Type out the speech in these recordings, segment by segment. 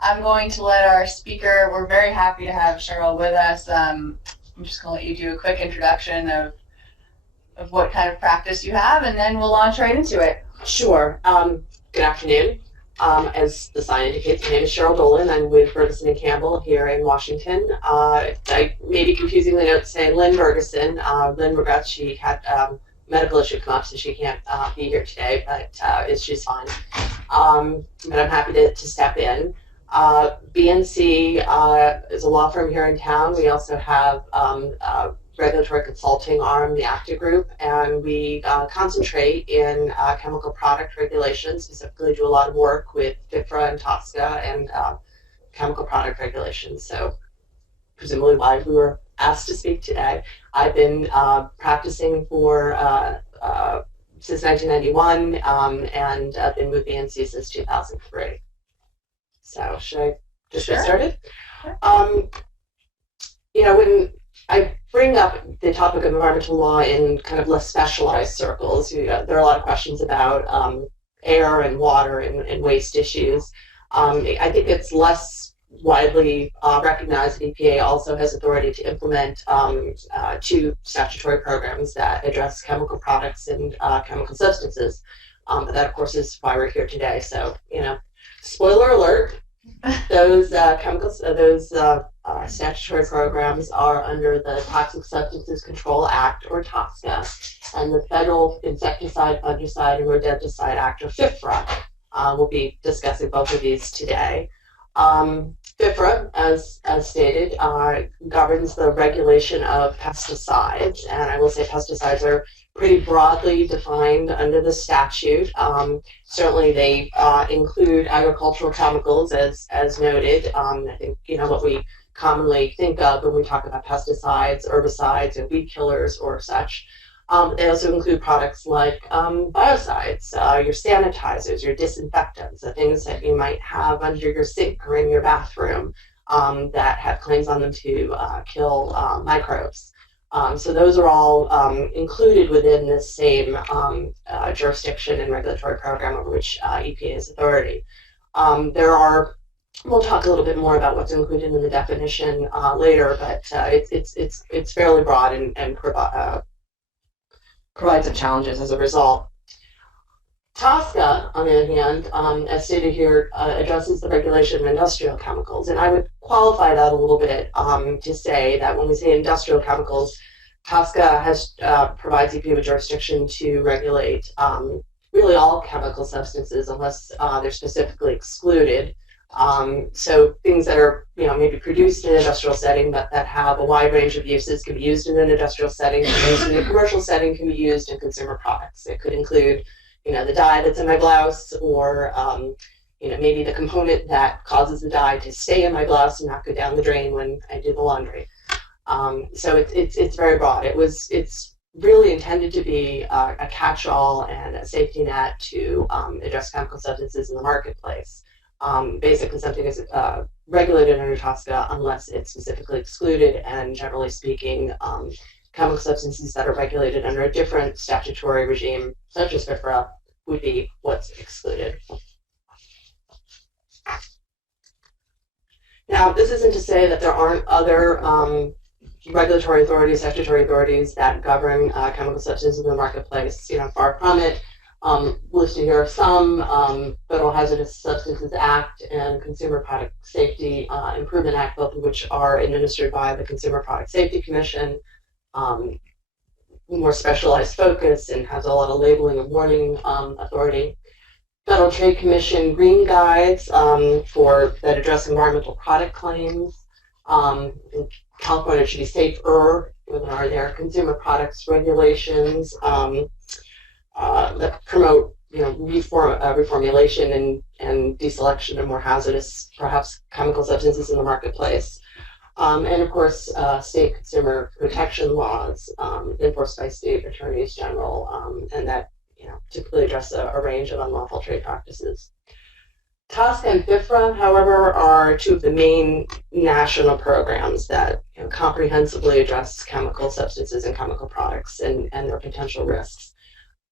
I'm going to let our speaker, we're very happy to have Sheryl with us. I'm just going to let you do a quick introduction of what kind of practice you have, and then we'll launch right into it. Sure. Good afternoon. As the sign indicates, my name is Sheryl Dolan. I'm with Bergeson and Campbell here in Washington. I may be confusingly note to say Lynn Bergeson. Lynn regrets she had medical issue come up, so she can't be here today, but she's fine. But I'm happy to step in. BNC is a law firm here in town. We also have regulatory consulting arm, the ACTA Group, and we concentrate in chemical product regulation, specifically do a lot of work with FIFRA and Tosca and chemical product regulations. So presumably why we were asked to speak today. I've been practicing for since 1991 and I've been with BNC since 2003. So should I just get started? Sure. When I bring up the topic of environmental law in kind of less specialized circles, there are a lot of questions about air and water and waste issues. I think it's less widely recognized that EPA also has authority to implement two statutory programs that address chemical products and chemical substances. But that, of course, is why we're here today. So, spoiler alert, those statutory programs are under the Toxic Substances Control Act, or Tosca, and the Federal Insecticide, Fungicide, and Rodenticide Act, or FIFRA. We'll be discussing both of these today. FIFRA, as stated, governs the regulation of pesticides, and I will say pesticides are pretty broadly defined under the statute. Certainly they include agricultural chemicals, as noted. I think, what we commonly think of when we talk about pesticides, herbicides, and weed killers or such. They also include products like biocides, your sanitizers, your disinfectants, the things that you might have under your sink or in your bathroom that have claims on them to kill microbes. So those are all included within this same jurisdiction and regulatory program over which EPA has authority. We'll talk a little bit more about what's included in the definition later, but it's fairly broad and provides some challenges as a result. Tosca, on the other hand, as stated here, addresses the regulation of industrial chemicals, and I would qualify that a little bit to say that when we say industrial chemicals, Tosca provides EPA with jurisdiction to regulate really all chemical substances unless they're specifically excluded. So things that are maybe produced in an industrial setting that have a wide range of uses can be used in an industrial setting, used in a commercial setting can be used in consumer products. It could include the dye that's in my blouse, or maybe the component that causes the dye to stay in my blouse and not go down the drain when I do the laundry. So it's very broad. It's really intended to be a catch-all and a safety net to address chemical substances in the marketplace. Basically, something is regulated under Tosca unless it's specifically excluded, and generally speaking, chemical substances that are regulated under a different statutory regime, such as FIFRA, would be what's excluded. Now, this isn't to say that there aren't other regulatory authorities, statutory authorities that govern chemical substances in the marketplace. Far from it. Listed here are some: Federal Hazardous Substances Act and Consumer Product Safety Improvement Act, both of which are administered by the Consumer Product Safety Commission. More specialized focus and has a lot of labeling and warning authority. Federal Trade Commission green guides that address environmental product claims. In California, it should be safer. Are there consumer products regulations that promote reformulation and deselection of more hazardous, perhaps chemical substances in the marketplace. And of course, state consumer protection laws enforced by state attorneys general, and that typically address a range of unlawful trade practices. Tosca and FIFRA, however, are two of the main national programs that comprehensively address chemical substances and chemical products and their potential risks.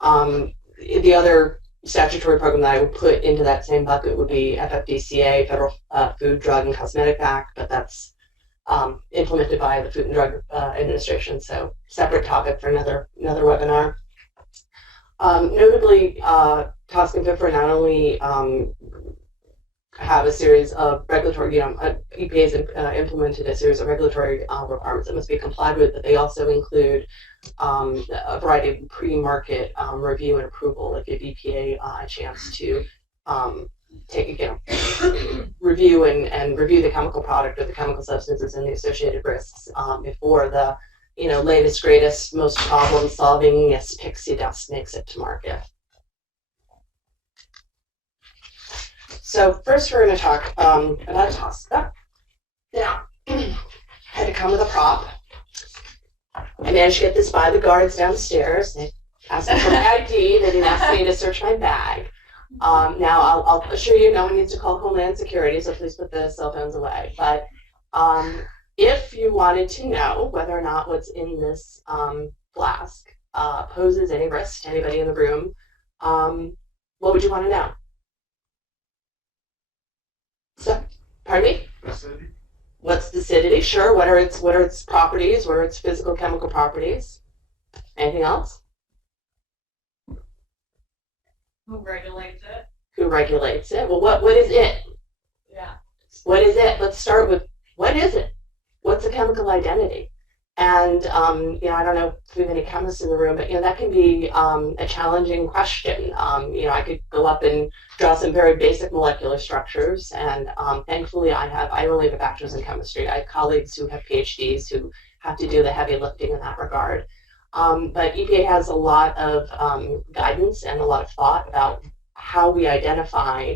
The other statutory program that I would put into that same bucket would be FFDCA, Federal Food, Drug, and Cosmetic Act, but that's implemented by the Food and Drug Administration, so separate topic for another webinar. Notably, Tosca and FIFRA not only have a series of regulatory, EPA has implemented a series of regulatory requirements that must be complied with, but they also include a variety of pre-market review and approval that give EPA a chance to review and review the chemical product or the chemical substances and the associated risks before the latest, greatest, most problem-solving pixie dust makes it to market. So first we're going to talk about Tosca. Now, I had to come with a prop. I managed to get this by the guards downstairs. They asked me for my ID. They didn't ask me to search my bag. Now, I'll assure you no one needs to call Homeland Security, so please put the cell phones away. But if you wanted to know whether or not what's in this flask poses any risk to anybody in the room, what would you want to know? So, pardon me? Acidity. What's the acidity? Sure. What are its properties? What are its physical chemical properties? Anything else? Who regulates it? Who regulates it? Well, what is it? Yeah. What is it? Let's start with what is it? What's a chemical identity? And I don't know if we have any chemists in the room, but that can be a challenging question. I could go up and draw some very basic molecular structures, and thankfully I only have a bachelor's in chemistry. I have colleagues who have PhDs who have to do the heavy lifting in that regard. But EPA has a lot of guidance and a lot of thought about how we identify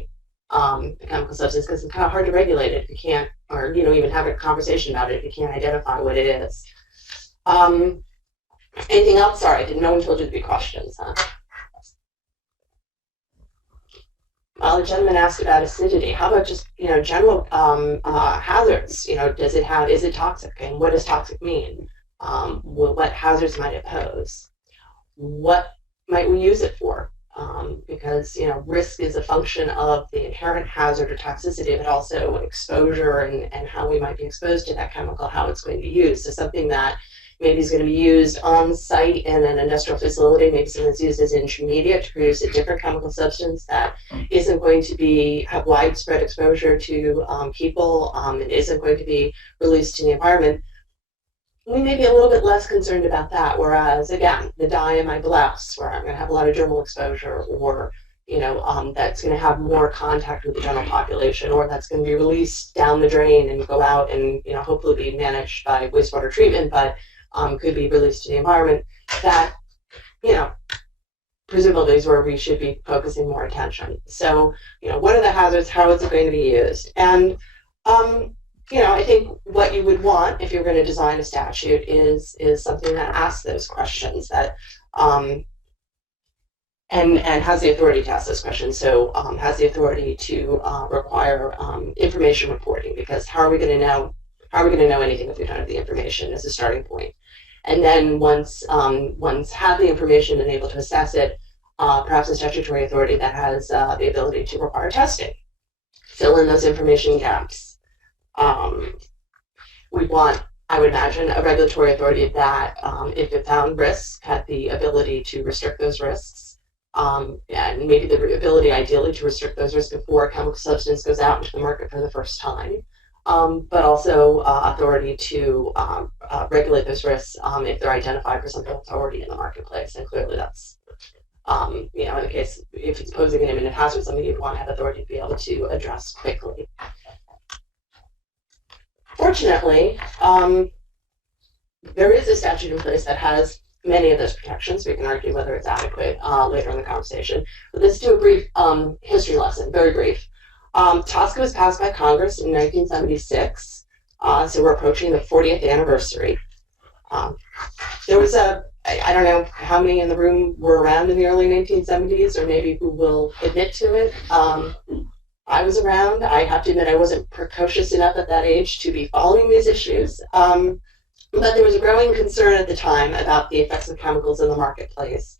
the chemical substance, because it's kind of hard to regulate it if you can't, or even have a conversation about it if you can't identify what it is. Anything else? Sorry, no one told you to be questions, huh? Well, the gentleman asked about acidity. How about just general hazards? Is it toxic, and what does toxic mean? What hazards might it pose? What might we use it for? Because risk is a function of the inherent hazard or toxicity, but also exposure and how we might be exposed to that chemical, how it's going to be used. So something that maybe is going to be used on site in an industrial facility, maybe something that's used as an intermediate to produce a different chemical substance that isn't going to have widespread exposure to people, it isn't going to be released to the environment. We may be a little bit less concerned about that, whereas, again, the dye in my blouse, where I'm going to have a lot of dermal exposure, or, that's going to have more contact with the general population, or that's going to be released down the drain and go out and, hopefully be managed by wastewater treatment, but could be released to the environment, that, presumably is where we should be focusing more attention. So, what are the hazards? How is it going to be used? And, I think what you would want if you're going to design a statute is something that asks those questions, that and has the authority to ask those questions. So has the authority to require information reporting, because how are we going to know anything if we don't have the information as a starting point? And then once have the information and able to assess it, perhaps a statutory authority that has the ability to require testing, fill in those information gaps. We want, I would imagine, a regulatory authority that, if it found risks, had the ability to restrict those risks, and maybe the ability, ideally, to restrict those risks before a chemical substance goes out into the market for the first time, but also authority to regulate those risks if they're identified for something that's already in the marketplace. And clearly that's, in the case, if it's posing an imminent hazard, something you'd want to have authority to be able to address quickly. Fortunately, there is a statute in place that has many of those protections. We can argue whether it's adequate later in the conversation. But let's do a brief history lesson, very brief. Tosca was passed by Congress in 1976, so we're approaching the 40th anniversary. There was I don't know how many in the room were around in the early 1970s, or maybe who will admit to it. I was around. I have to admit I wasn't precocious enough at that age to be following these issues. But there was a growing concern at the time about the effects of chemicals in the marketplace.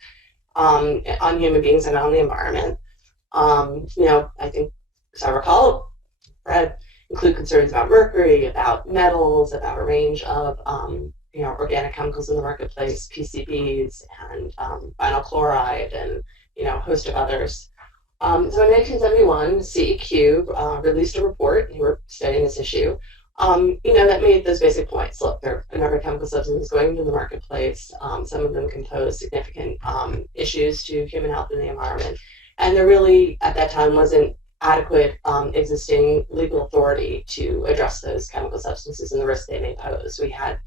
on human beings and on the environment. I think, as I recall, read include concerns about mercury, about metals, about a range of organic chemicals in the marketplace, PCBs and vinyl chloride, and a host of others. So in 1971, CEQ released a report. They were studying this issue. That made those basic points. Look, there are a number of chemical substances going into the marketplace. Some of them can pose significant issues to human health and the environment. And there really, at that time, wasn't adequate existing legal authority to address those chemical substances and the risk they may pose. We had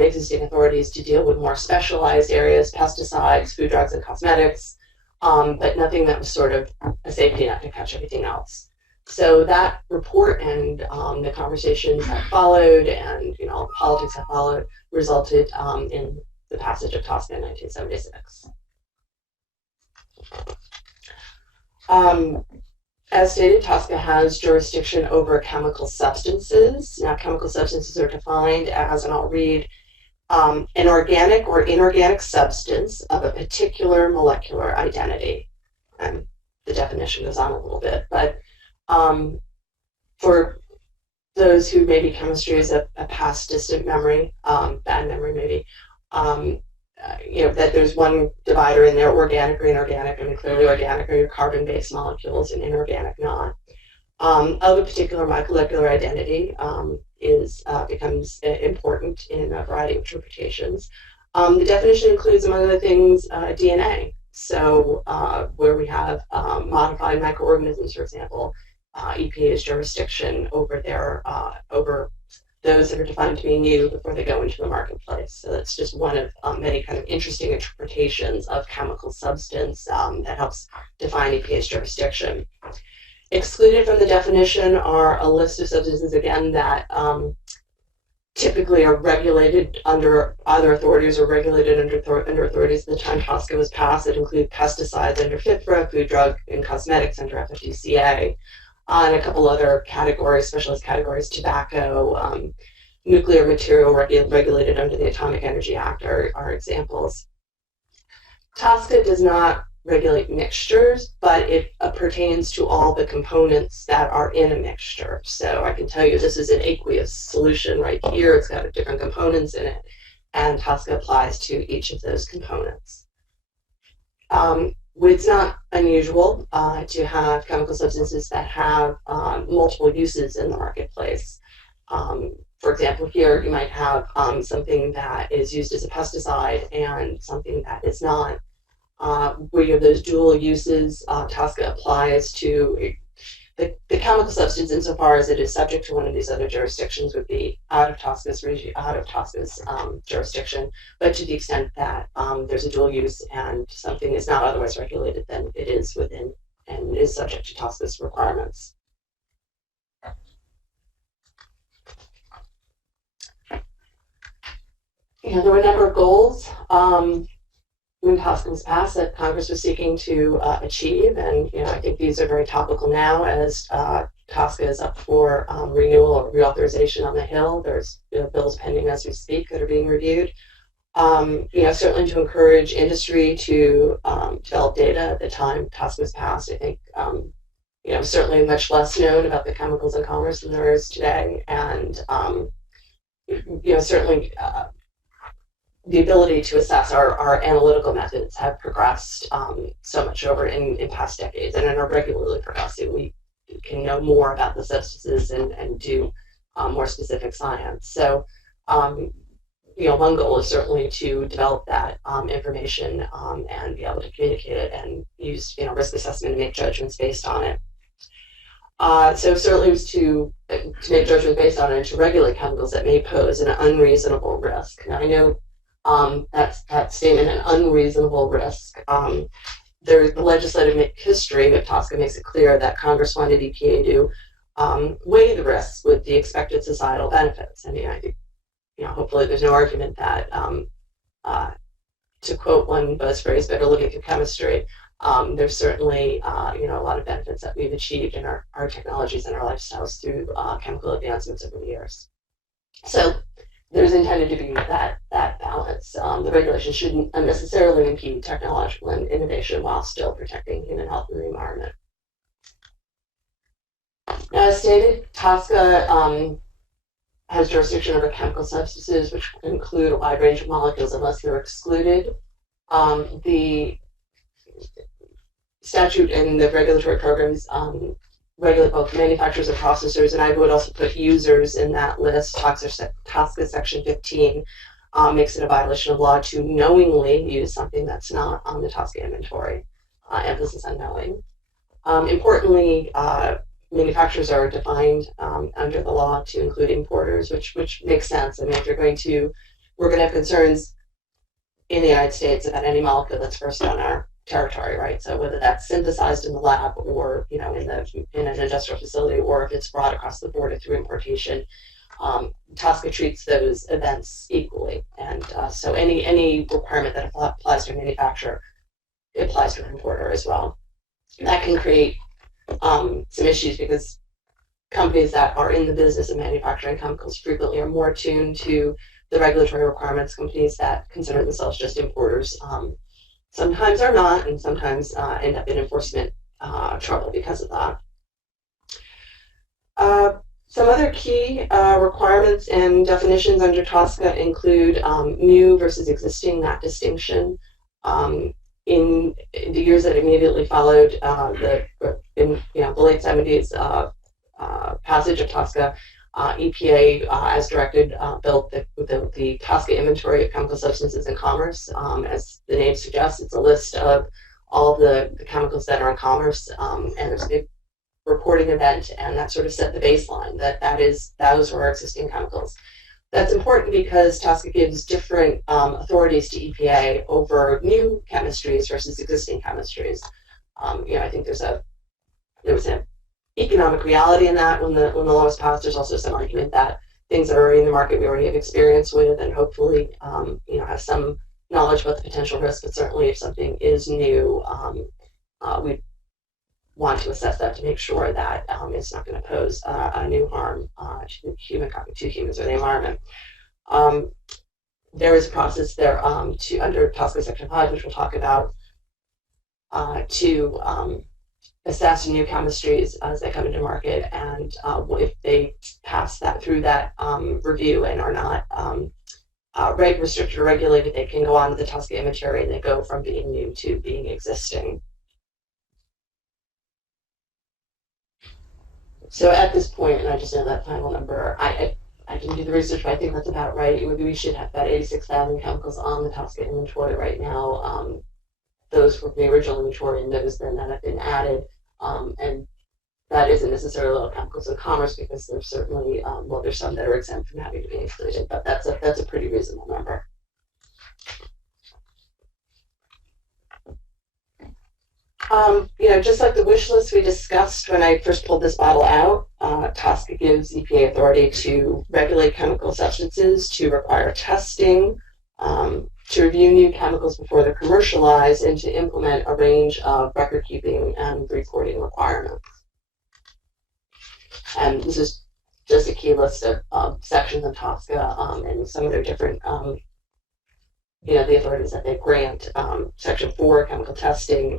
existing authorities to deal with more specialized areas, pesticides, food, drugs, and cosmetics, but nothing that was sort of a safety net to catch everything else. So that report and the conversations that followed and the politics that followed resulted in the passage of Tosca in 1976. As stated, Tosca has jurisdiction over chemical substances. Now, chemical substances are defined as, and I'll read, an organic or inorganic substance of a particular molecular identity. And the definition goes on a little bit, but for those who maybe chemistry is a past distant memory, bad memory maybe, that there's one divider in there, organic or inorganic. I mean, clearly organic are your carbon-based molecules and inorganic not. Of a particular molecular identity becomes important in a variety of interpretations. The definition includes, among other things, DNA. So where we have modified microorganisms, for example, EPA's jurisdiction over those that are defined to be new before they go into the marketplace. So that's just one of many kind of interesting interpretations of chemical substance that helps define EPA's jurisdiction. Excluded from the definition are a list of substances, again, that typically are regulated under other authorities or regulated under authorities at the time Tosca was passed. It include pesticides under FIFRA, food, drug, and cosmetics under FFDCA, and a couple other categories, specialist categories, tobacco, nuclear material regulated under the Atomic Energy Act are examples. Tosca does not regulate mixtures, but it pertains to all the components that are in a mixture. So I can tell you this is an aqueous solution right here. It's got different components in it, and Tosca applies to each of those components. It's not unusual to have chemical substances that have multiple uses in the marketplace. For example, here you might have something that is used as a pesticide and something that is not. Where you have those dual uses, Tosca applies to the chemical substance insofar as it is subject to one of these other jurisdictions would be out of Tosca's jurisdiction, but to the extent that there's a dual use and something is not otherwise regulated, then it is within and is subject to Tosca's requirements. There were a number of goals when Tosca was passed that Congress was seeking to achieve, and I think these are very topical now as Tosca is up for renewal or reauthorization on the Hill. There's bills pending as we speak that are being reviewed. Certainly to encourage industry to develop data. At the time Tosca was passed, I think certainly much less known about the chemicals in commerce than there is today, and certainly. The ability to assess our analytical methods have progressed so much over in past decades and are regularly progressing. We can know more about the substances and do more specific science. So, one goal is certainly to develop that information and be able to communicate it and use risk assessment to make judgments based on it. So certainly it was to make judgments based on it and to regulate chemicals that may pose an unreasonable risk. Now I know that statement, an unreasonable risk. There's the legislative history of Tosca makes it clear that Congress wanted EPA to weigh the risks with the expected societal benefits. I mean, I think, hopefully there's no argument that, to quote one buzz phrase, better looking through chemistry, there's certainly, a lot of benefits that we've achieved in our technologies and our lifestyles through chemical advancements over the years. So, there's intended to be that balance. The regulation shouldn't unnecessarily impede technological innovation while still protecting human health and the environment. Now, as stated, Tosca has jurisdiction over chemical substances, which include a wide range of molecules unless they're excluded. The statute and the regulatory programs regulate both manufacturers and processors, and I would also put users in that list. Tosca Section 15 makes it a violation of law to knowingly use something that's not on the Tosca inventory. Emphasis on knowing. Importantly, manufacturers are defined under the law to include importers, which makes sense. I mean, if we're going to have concerns in the United States about any molecule that's first on our territory, right? So whether that's synthesized in the lab or in an industrial facility, or if it's brought across the border through importation, Tosca treats those events equally, and so any requirement that applies to a manufacturer applies to an importer as well. That can create some issues because companies that are in the business of manufacturing chemicals frequently are more attuned to the regulatory requirements. Companies that consider themselves just importers sometimes are not, and sometimes end up in enforcement trouble because of that. Some other key requirements and definitions under Tosca include new versus existing, that distinction. In the years that immediately followed the late 70s passage of Tosca, EPA, as directed, built the Tosca Inventory of Chemical Substances in Commerce. As the name suggests, it's a list of all the chemicals that are in commerce, and there's a big reporting event, and that sort of set the baseline those were existing chemicals. That's important because Tosca gives different authorities to EPA over new chemistries versus existing chemistries. I think there was an economic reality in that when the law was passed. There's also some argument that things that are already in the market we already have experience with, and hopefully have some knowledge about the potential risk. But certainly, if something is new, we want to assess that to make sure that it's not going to pose a new harm to humans or the environment. There is a process there under Tosca Section 5, which we'll talk about, to assess new chemistries as they come into market, and if they pass through that review and are not restricted or regulated, they can go on to the Tosca inventory, and they go from being new to being existing. So at this point, and I just know that final number, I didn't do the research, but I think that's about right. We should have about 86,000 chemicals on the Tosca inventory right now. Those were the original inventory, and those then that have been added. And that isn't necessarily all chemicals in commerce, because there's certainly, there's some that are exempt from having to be included, but that's a pretty reasonable number. Just like the wish list we discussed when I first pulled this bottle out, Tosca gives EPA authority to regulate chemical substances, to require testing, to review new chemicals before they're commercialized, and to implement a range of record-keeping and reporting requirements. And this is just a key list of sections of Tosca and some of their different, the authorities that they grant. Section 4, chemical testing.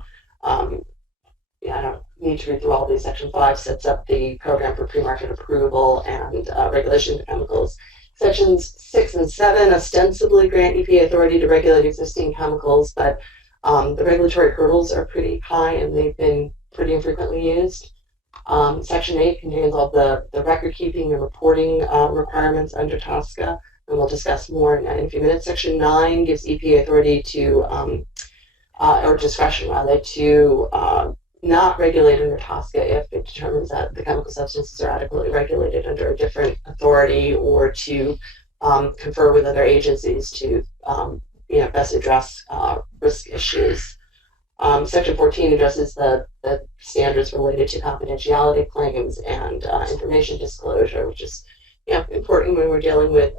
I don't need to read through all these. Section 5 sets up the program for pre-market approval and regulation of chemicals. Sections 6 and 7 ostensibly grant EPA authority to regulate existing chemicals, but the regulatory hurdles are pretty high, and they've been pretty infrequently used. Section 8 contains all the record-keeping and reporting requirements under Tosca, and we'll discuss more in a few minutes. Section 9 gives EPA authority to or discretion rather, to not regulate under Tosca if it determines that the chemical substances are adequately regulated under a different authority, or to confer with other agencies to best address risk issues. Section 14 addresses the standards related to confidentiality claims and information disclosure, which is important when we're dealing with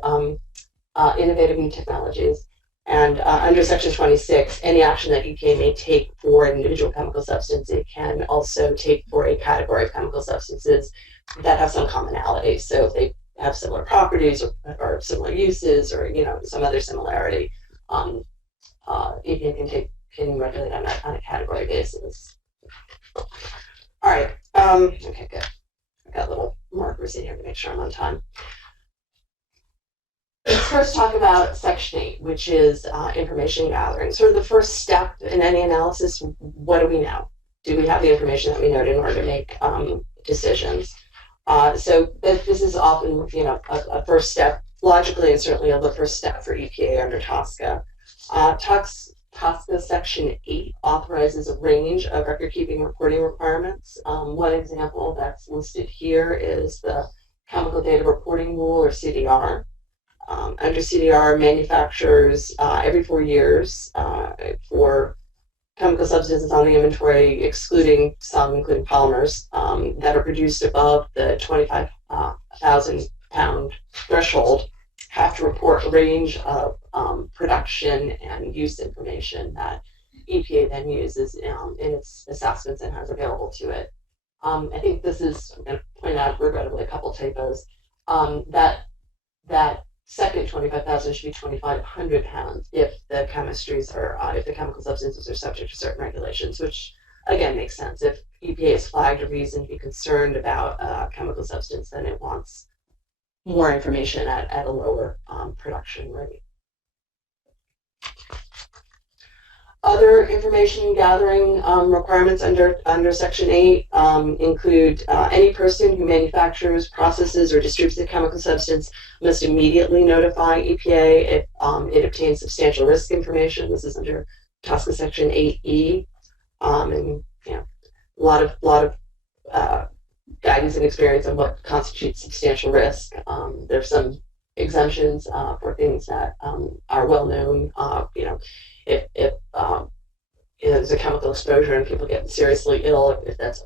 innovative new technologies. And under Section 26, any action that EPA may take for an individual chemical substance, it can also take for a category of chemical substances that have some commonality. So if they have similar properties or similar uses or some other similarity. EPA can regulate on a category basis. All right. Okay, good. I got little markers in here to make sure I'm on time. Let's first talk about Section 8, which is information gathering. Sort of the first step in any analysis, what do we know? Do we have the information that we know in order to make decisions? So this is often, a first step, logically, and certainly the first step for EPA under Tosca. Tosca Section 8 authorizes a range of record-keeping reporting requirements. One example that's listed here is the Chemical Data Reporting Rule, or CDR. Under CDR, manufacturers every 4 years for chemical substances on the inventory, excluding some, including polymers, that are produced above the 25,000 pound threshold, have to report a range of production and use information that EPA then uses in its assessments and has available to it. I think this is, I'm going to point out regrettably a couple typos, that second 25,000 should be 2,500 pounds if the chemistries are, if the chemical substances are subject to certain regulations, which again makes sense. If EPA has flagged a reason to be concerned about a chemical substance, then it wants more information at a lower production rate. Other information gathering requirements under Section 8 include any person who manufactures, processes, or distributes a chemical substance must immediately notify EPA if it obtains substantial risk information. This is under Tosca Section 8E, and a lot of guidance and experience on what constitutes substantial risk. There's some exemptions for things that are well known. If there's a chemical exposure and people get seriously ill, if that's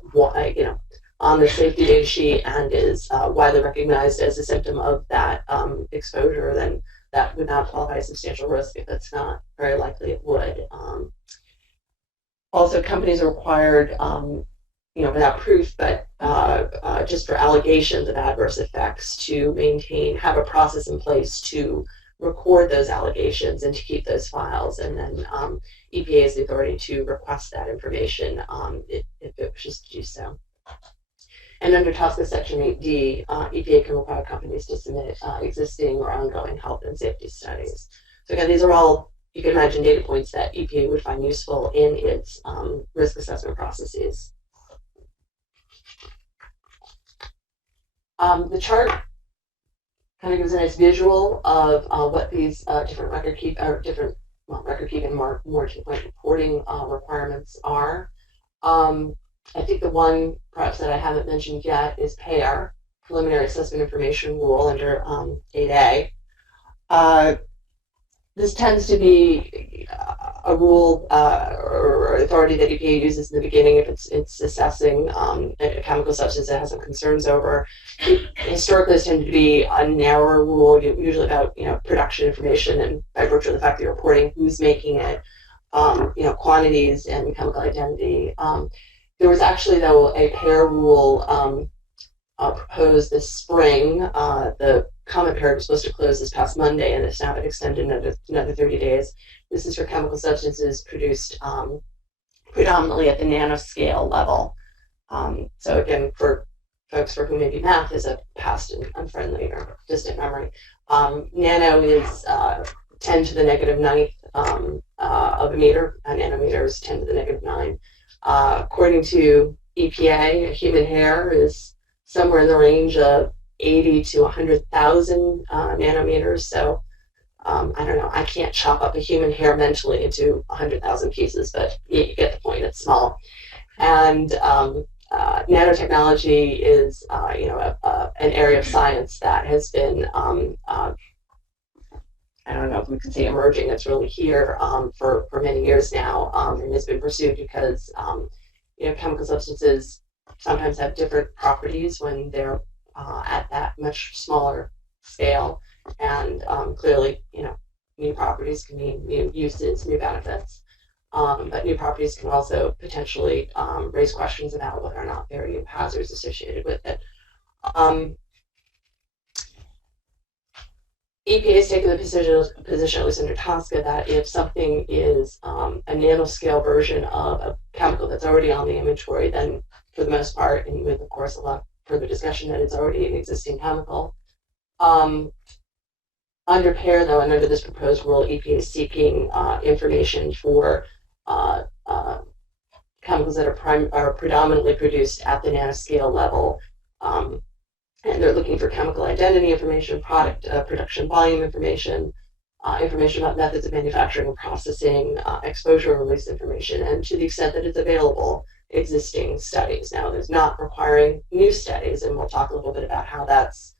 on the safety data sheet and is widely recognized as a symptom of that exposure, then that would not qualify as substantial risk. If it's not, very likely it would. Also, companies are required, without proof, but just for allegations of adverse effects, to have a process in place to record those allegations and to keep those files, and then EPA has the authority to request that information if it wishes to do so. And under Tosca Section 8D, EPA can require companies to submit existing or ongoing health and safety studies. So again, these are all, you can imagine, data points that EPA would find useful in its risk assessment processes. The chart kind of gives a nice visual of what these different record-keeping, more to the point, reporting requirements are. I think the one perhaps that I haven't mentioned yet is PAIR, Preliminary Assessment Information Rule, under 8A. This tends to be a rule or authority that EPA uses in the beginning if it's assessing a chemical substance that has some concerns over. Historically, it's tended to be a narrower rule, usually about production information, and by virtue of the fact that you're reporting who's making it, quantities and chemical identity. There was actually, though, a PAIR rule proposed this spring. The comment period was supposed to close this past Monday, and it's now been extended another 30 days. This is for chemical substances produced predominantly at the nanoscale level. So again, for folks for whom maybe math is a past and unfriendly or distant memory, nano is 10 to the negative ninth of a meter. A nanometer is 10 to the negative 9. According to EPA, human hair is somewhere in the range of 80 to 100,000 nanometers. So I don't know, I can't chop up a human hair mentally into 100,000 pieces, but you get the point, it's small. And nanotechnology is an area of science that has been, I don't know if we can say emerging, it's really here for many years now, and has been pursued because chemical substances sometimes have different properties when they're at that much smaller scale, and clearly, new properties can mean new uses, new benefits, but new properties can also potentially raise questions about whether or not there are new hazards associated with it. EPA has taken the position, at least under Tosca, that if something is a nanoscale version of a chemical that's already on the inventory, then for the most part, and with, of course, a lot further discussion, that it's already an existing chemical. Under PAIR, though, and under this proposed rule, EPA is seeking information for chemicals that are predominantly produced at the nanoscale level. And they're looking for chemical identity information, product production volume information, information about methods of manufacturing and processing, exposure and release information, and to the extent that it's available, existing studies. Now, there's not requiring new studies, and we'll talk a little bit about how that's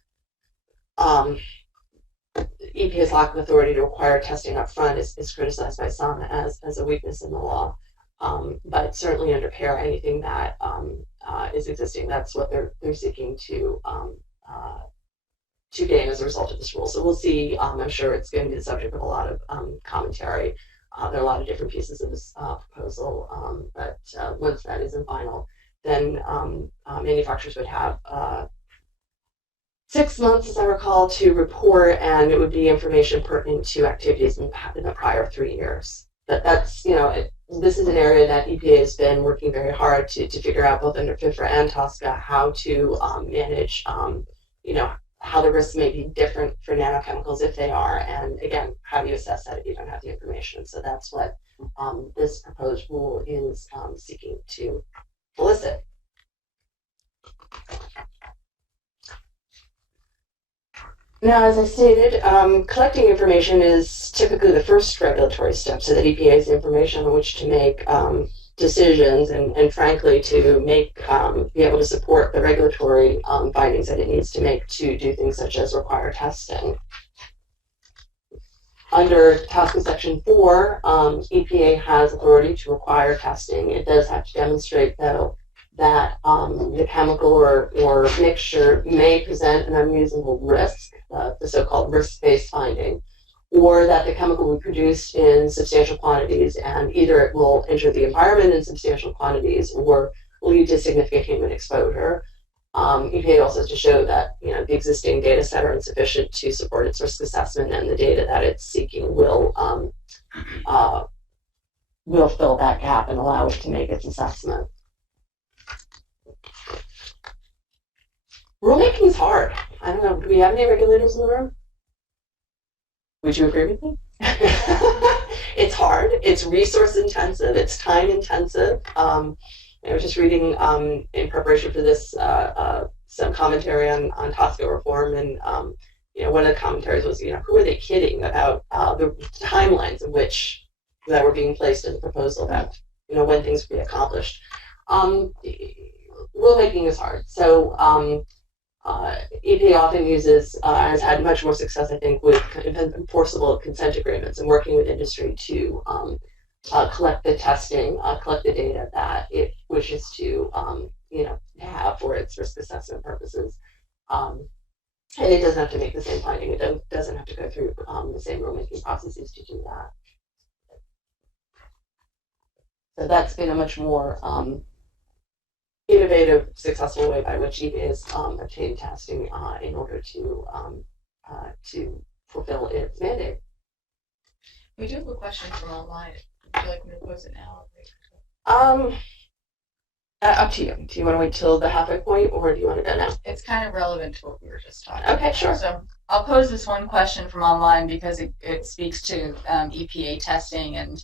EPA's lack of authority to require testing up front is criticized by some as a weakness in the law. But certainly under PAIR, anything that is existing, that's what they're seeking to gain as a result of this rule. So we'll see. I'm sure it's going to be the subject of a lot of commentary. There are a lot of different pieces of this proposal, but once that is in final, then manufacturers would have 6 months, as I recall, to report, and it would be information pertinent to activities in the prior 3 years. But that's, this is an area that EPA has been working very hard to figure out, both under FIFRA and Tosca, how to manage, how the risks may be different for nanochemicals if they are, and again, how do you assess that if you don't have the information? So that's what this proposed rule is seeking to elicit. Now, as I stated, collecting information is typically the first regulatory step, so that EPA has information on which to make decisions and frankly, to make be able to support the regulatory findings that it needs to make to do things such as require testing. Under Tosca Section 4, EPA has authority to require testing. It does have to demonstrate, though, that the chemical or mixture may present an unreasonable risk, the so-called risk-based finding, or that the chemical will be produced in substantial quantities, and either it will enter the environment in substantial quantities or lead to significant human exposure. EPA also has to show that the existing data set are insufficient to support its risk assessment, and the data that it's seeking will fill that gap and allow it to make its assessment. Rulemaking is hard. I don't know, do we have any regulators in the room? Would you agree with me? It's hard, it's resource intensive, it's time intensive. I was just reading in preparation for this some commentary on Tosca Reform, and one of the commentaries was, who are they kidding about the timelines in which that were being placed in the proposal, that when things would be accomplished. Rulemaking is hard, so EPA often has had much more success, I think, with enforceable consent agreements and working with industry to collect the testing, collect the data that it wishes to, have for its risk assessment purposes. And it doesn't have to make the same finding. It doesn't have to go through the same rulemaking processes to do that. So that's been a much more innovative, successful way by which EPA has obtained testing in order to fulfill its mandate. We do have a question from online. Would you like me to pose it now? Up to you. Do you want to wait till the halfway point, or do you want to go now? It's kind of relevant to what we were just talking about. Okay, sure. So I'll pose this one question from online because it speaks to EPA testing, and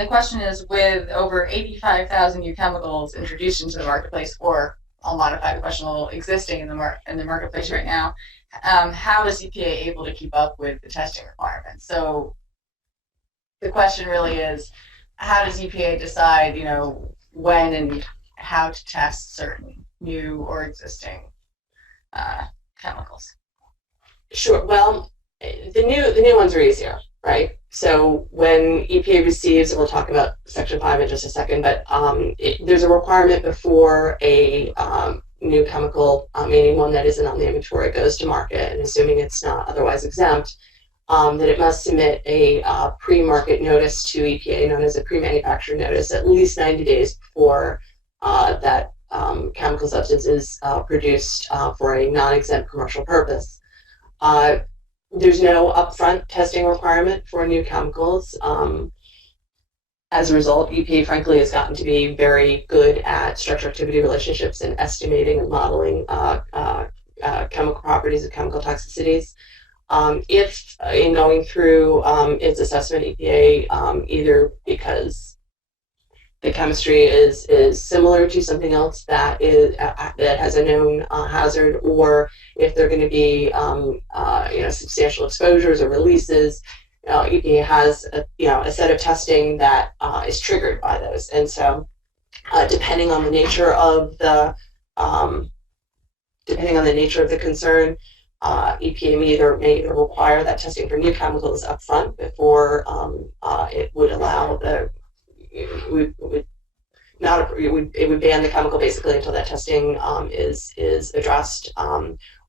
the question is, with over 85,000 new chemicals introduced into the marketplace, or I'll modify the question a little, existing in the marketplace right now, how is EPA able to keep up with the testing requirements? So the question really is, how does EPA decide, when and how to test certain new or existing chemicals? Sure. Well, the new ones are easier, right? So when EPA receives, and we'll talk about Section 5 in just a second, but there's a requirement before a new chemical, meaning one that isn't on the inventory, goes to market, and assuming it's not otherwise exempt, that it must submit a pre-market notice to EPA, known as a pre-manufacturer notice, at least 90 days before that chemical substance is produced for a non-exempt commercial purpose. There's no upfront testing requirement for new chemicals. As a result, EPA frankly has gotten to be very good at structure-activity relationships and estimating and modeling chemical properties of chemical toxicities. If in going through its assessment, EPA, either because the chemistry is similar to something else that has a known hazard, or if they're going to be substantial exposures or releases, EPA has a set of testing that is triggered by those, and so depending on the nature of the concern, EPA may either require that testing for new chemicals up front before it would allow it would ban the chemical basically until that testing is addressed,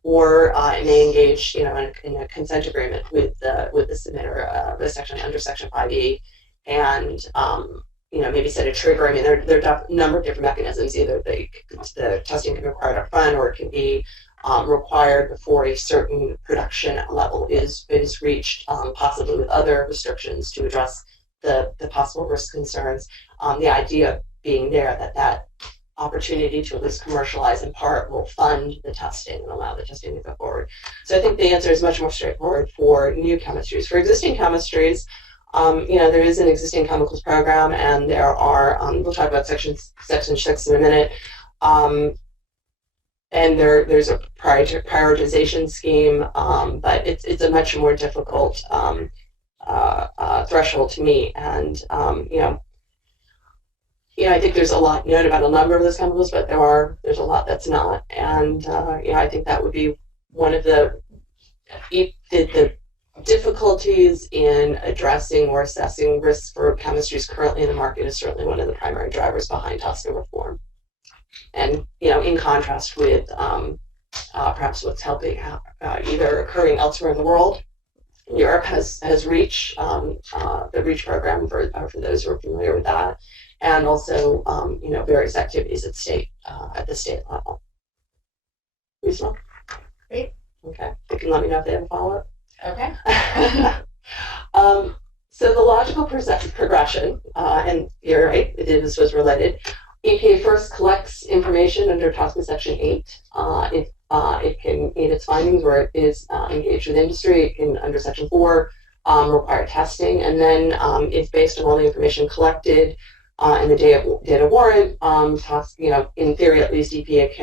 or it may engage in a consent agreement with the submitter, under Section 5E, and maybe set a trigger. I mean, there are a number of different mechanisms. Either the testing can be required up front, or it can be required before a certain production level is reached, possibly with other restrictions to address the possible risk concerns. The idea being there that opportunity to at least commercialize in part will fund the testing and allow the testing to go forward. So I think the answer is much more straightforward for new chemistries. For existing chemistries, there is an existing chemicals program, and there are, we'll talk about section 6 in a minute, and there's a prioritization scheme, but it's a much more difficult threshold to meet, and I think there's a lot known about a number of those chemicals, but there's a lot that's not, and I think that would be one of the difficulties in addressing or assessing risks for chemistries currently in the market is certainly one of the primary drivers behind Tosca Reform. And in contrast with perhaps what's helping either occurring elsewhere in the world, Europe has REACH, the REACH program for those who are familiar with that, and also various activities at the state level. Reasonable? Great. Okay. You can let me know if they have a follow-up. Okay. So the logical progression, and you're right, this was related. EPA first collects information under Tosca Section 8. If it can meet its findings, or it is engaged with industry, it can, under Section 4, require testing. And then if based on all the information collected and the data warrant, in theory at least, EPA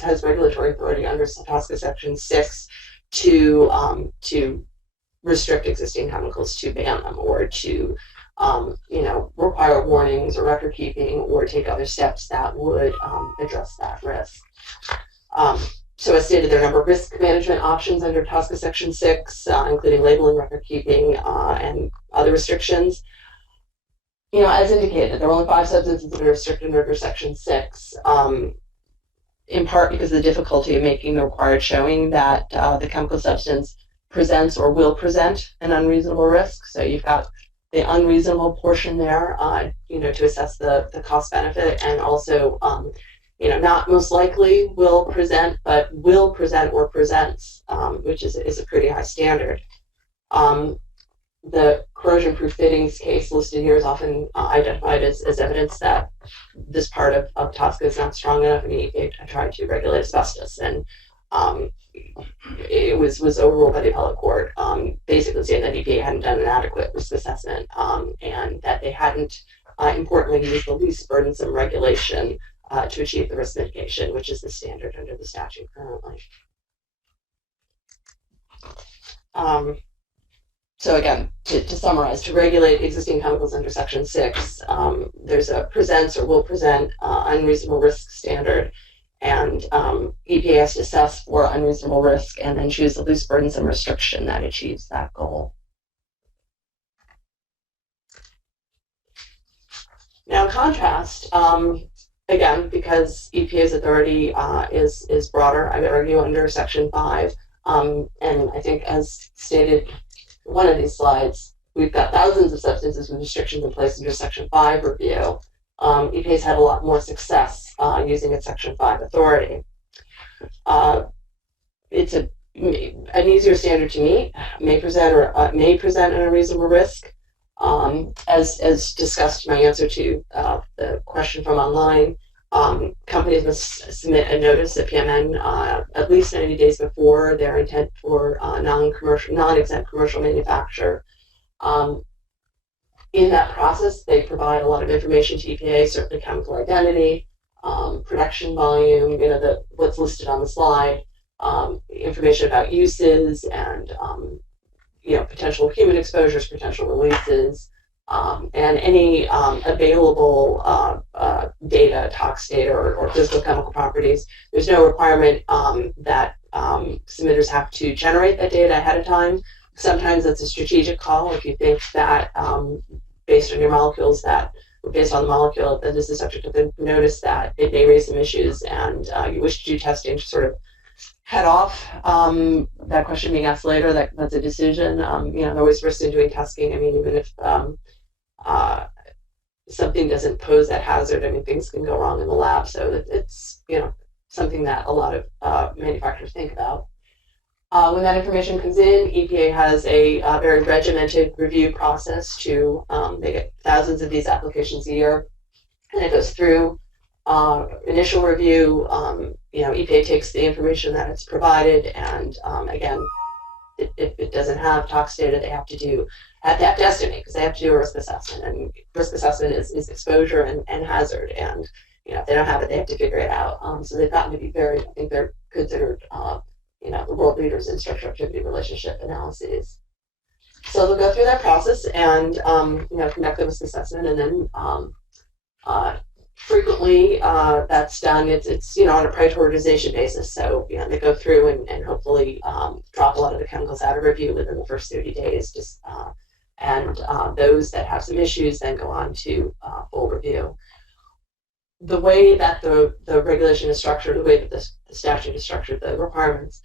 has regulatory authority under Tosca Section 6 to restrict existing chemicals, to ban them, or to require warnings or record keeping, or take other steps that would address that risk. So as stated, there are a number of risk management options under Tosca Section 6, including labeling, record keeping, and other restrictions. As indicated, there are only 5 substances that are restricted under Section 6, in part because of the difficulty of making the required showing that the chemical substance presents or will present an unreasonable risk. So you've got the unreasonable portion there, to assess the cost benefit, and also, not most likely will present, but will present or presents, which is a pretty high standard. The corrosion-proof fittings case listed here is often identified as evidence that this part of Tosca is not strong enough, and EPA tried to regulate asbestos, and it was overruled by the appellate court, basically saying that EPA hadn't done an adequate risk assessment, and that they hadn't, importantly, used the least burdensome regulation to achieve the risk mitigation, which is the standard under the statute currently. So again, to summarize, to regulate existing chemicals under Section 6, there's a presents or will present unreasonable risk standard, and EPA has to assess for unreasonable risk and then choose the least burdensome restriction that achieves that goal. Now, in contrast, again, because EPA's authority is broader, I would argue under Section 5, and I think as stated in one of these slides, we've got thousands of substances with restrictions in place under Section 5 review. EPA's had a lot more success using its Section 5 authority. It's a an easier standard to meet, may present an unreasonable risk. As discussed in my answer to the question from online, companies must submit a notice at PMN at least 90 days before their intent for non-exempt commercial manufacture. In that process, they provide a lot of information to EPA, certainly chemical identity, production volume, what's listed on the slide, information about uses and potential human exposures, potential releases, and any available data, tox data, or physical chemical properties. There's no requirement that submitters have to generate that data ahead of time. Sometimes it's a strategic call if you think that based on your molecules that based on the molecule that this is subject to the notice that it may raise some issues and you wish to do testing to sort of head off that question being asked later. That's a decision. There always risks in doing testing. I mean, even if something doesn't pose that hazard, I mean, things can go wrong in the lab. So it's something that a lot of manufacturers think about. When that information comes in, EPA has a very regimented review process they get thousands of these applications a year, and it goes through initial review. EPA takes the information that it's provided, and again, if it doesn't have tox data, they have to estimate because they have to do a risk assessment, and risk assessment is exposure and hazard, and if they don't have it, they have to figure it out. So they've gotten to be I think they're considered the world leaders in structure activity relationship analyses. So they'll go through that process and conduct the risk assessment, and then frequently that's done. It's on a prioritization basis. So they go through and hopefully drop a lot of the chemicals out of review within the first 30 days. And those that have some issues then go on to full review. The way that the regulation is structured, the way that the statute is structured, the requirements,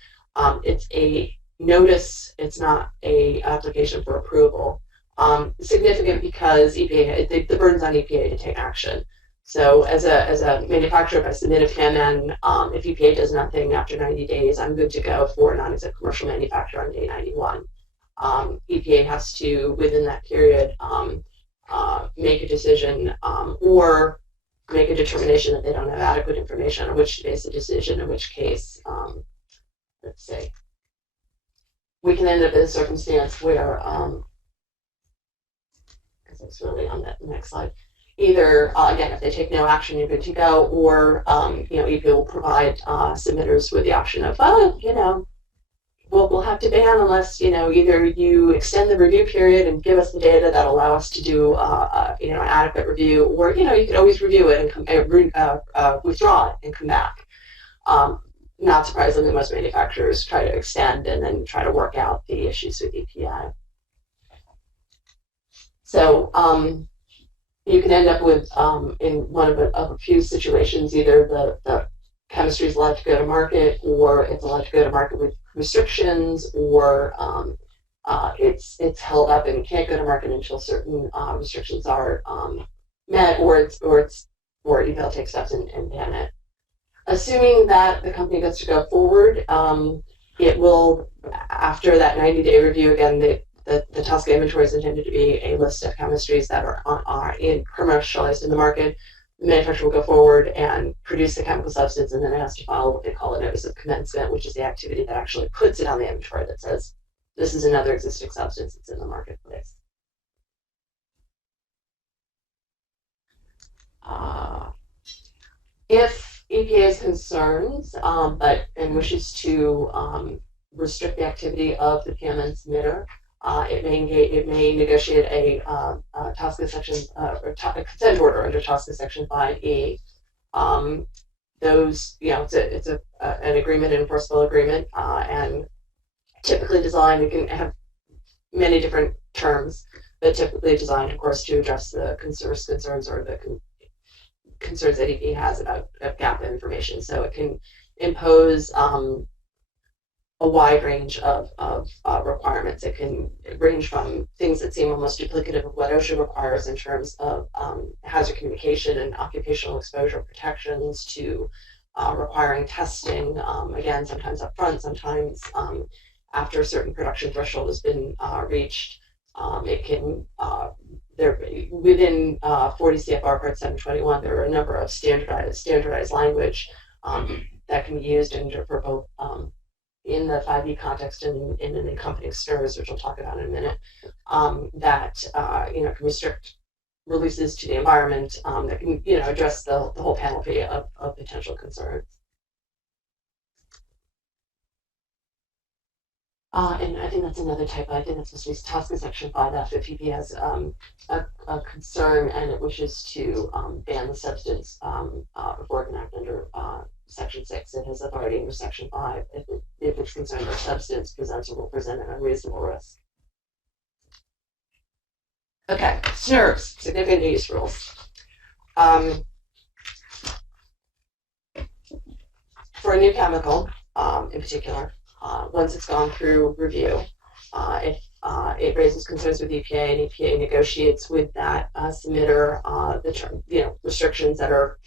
it's a notice. It's not a application for approval. Significant because EPA, the burden's on EPA to take action. So as a manufacturer, if I submit a PMN, if EPA does nothing after 90 days, I'm good to go for non-exempt commercial manufacture on day 91. EPA has to, within that period, make a decision or make a determination that they don't have adequate information on which to base the decision, in which case, let's say, we can end up in a circumstance where, because it's really on that next slide, either, again, if they take no action, you're good to go, or, EPA will provide submitters with the option of, we'll have to ban unless, either you extend the review period and give us the data that allow us to do, an adequate review, or, you could always review it and withdraw it and come back. Not surprisingly, most manufacturers try to extend and then try to work out the issues with EPA. So you can end up with, in one of a few situations, either the chemistry is allowed to go to market, or it's allowed to go to market with restrictions, or it's held up and can't go to market until certain restrictions are met, or EPA takes steps and ban it. Assuming that the company gets to go forward, it will, after that 90-day review, again, the Tosca inventory is intended to be a list of chemistries that are commercialized in the market. The manufacturer will go forward and produce the chemical substance, and then it has to file what they call a notice of commencement, which is the activity that actually puts it on the inventory that says, this is another existing substance that's in the marketplace. If EPA has concerns and wishes to restrict the activity of the PMN submitter, it may negotiate a Tosca section or a consent order under Tosca section 5E. Those, it's an agreement, an enforceable agreement, and typically designed. We can have many different terms, but typically designed, of course, to address the concerns or the concerns that EPA has about gap information. So it can impose a wide range of requirements. It can range from things that seem almost duplicative of what OSHA requires in terms of hazard communication and occupational exposure protections to requiring testing, again, sometimes up front, sometimes after a certain production threshold has been reached. It can, within 40 CFR Part 721, there are a number of standardized language that can be used for both in the 5E context and in the accompanying SNRs, which we'll talk about in a minute, that can restrict releases to the environment, that can address the whole panoply of potential concerns. And I think that's another typo. I think that's supposed to be Tosca Section 5F. If EPA has a concern and it wishes to ban the substance before it can act under Section 6, it has authority under Section 5 if it's concerned that substance presents or will present an unreasonable risk. Okay, SNRs, significant use rules. For a new chemical, in particular, once it's gone through review, if it raises concerns with EPA and EPA negotiates with that submitter the restrictions that are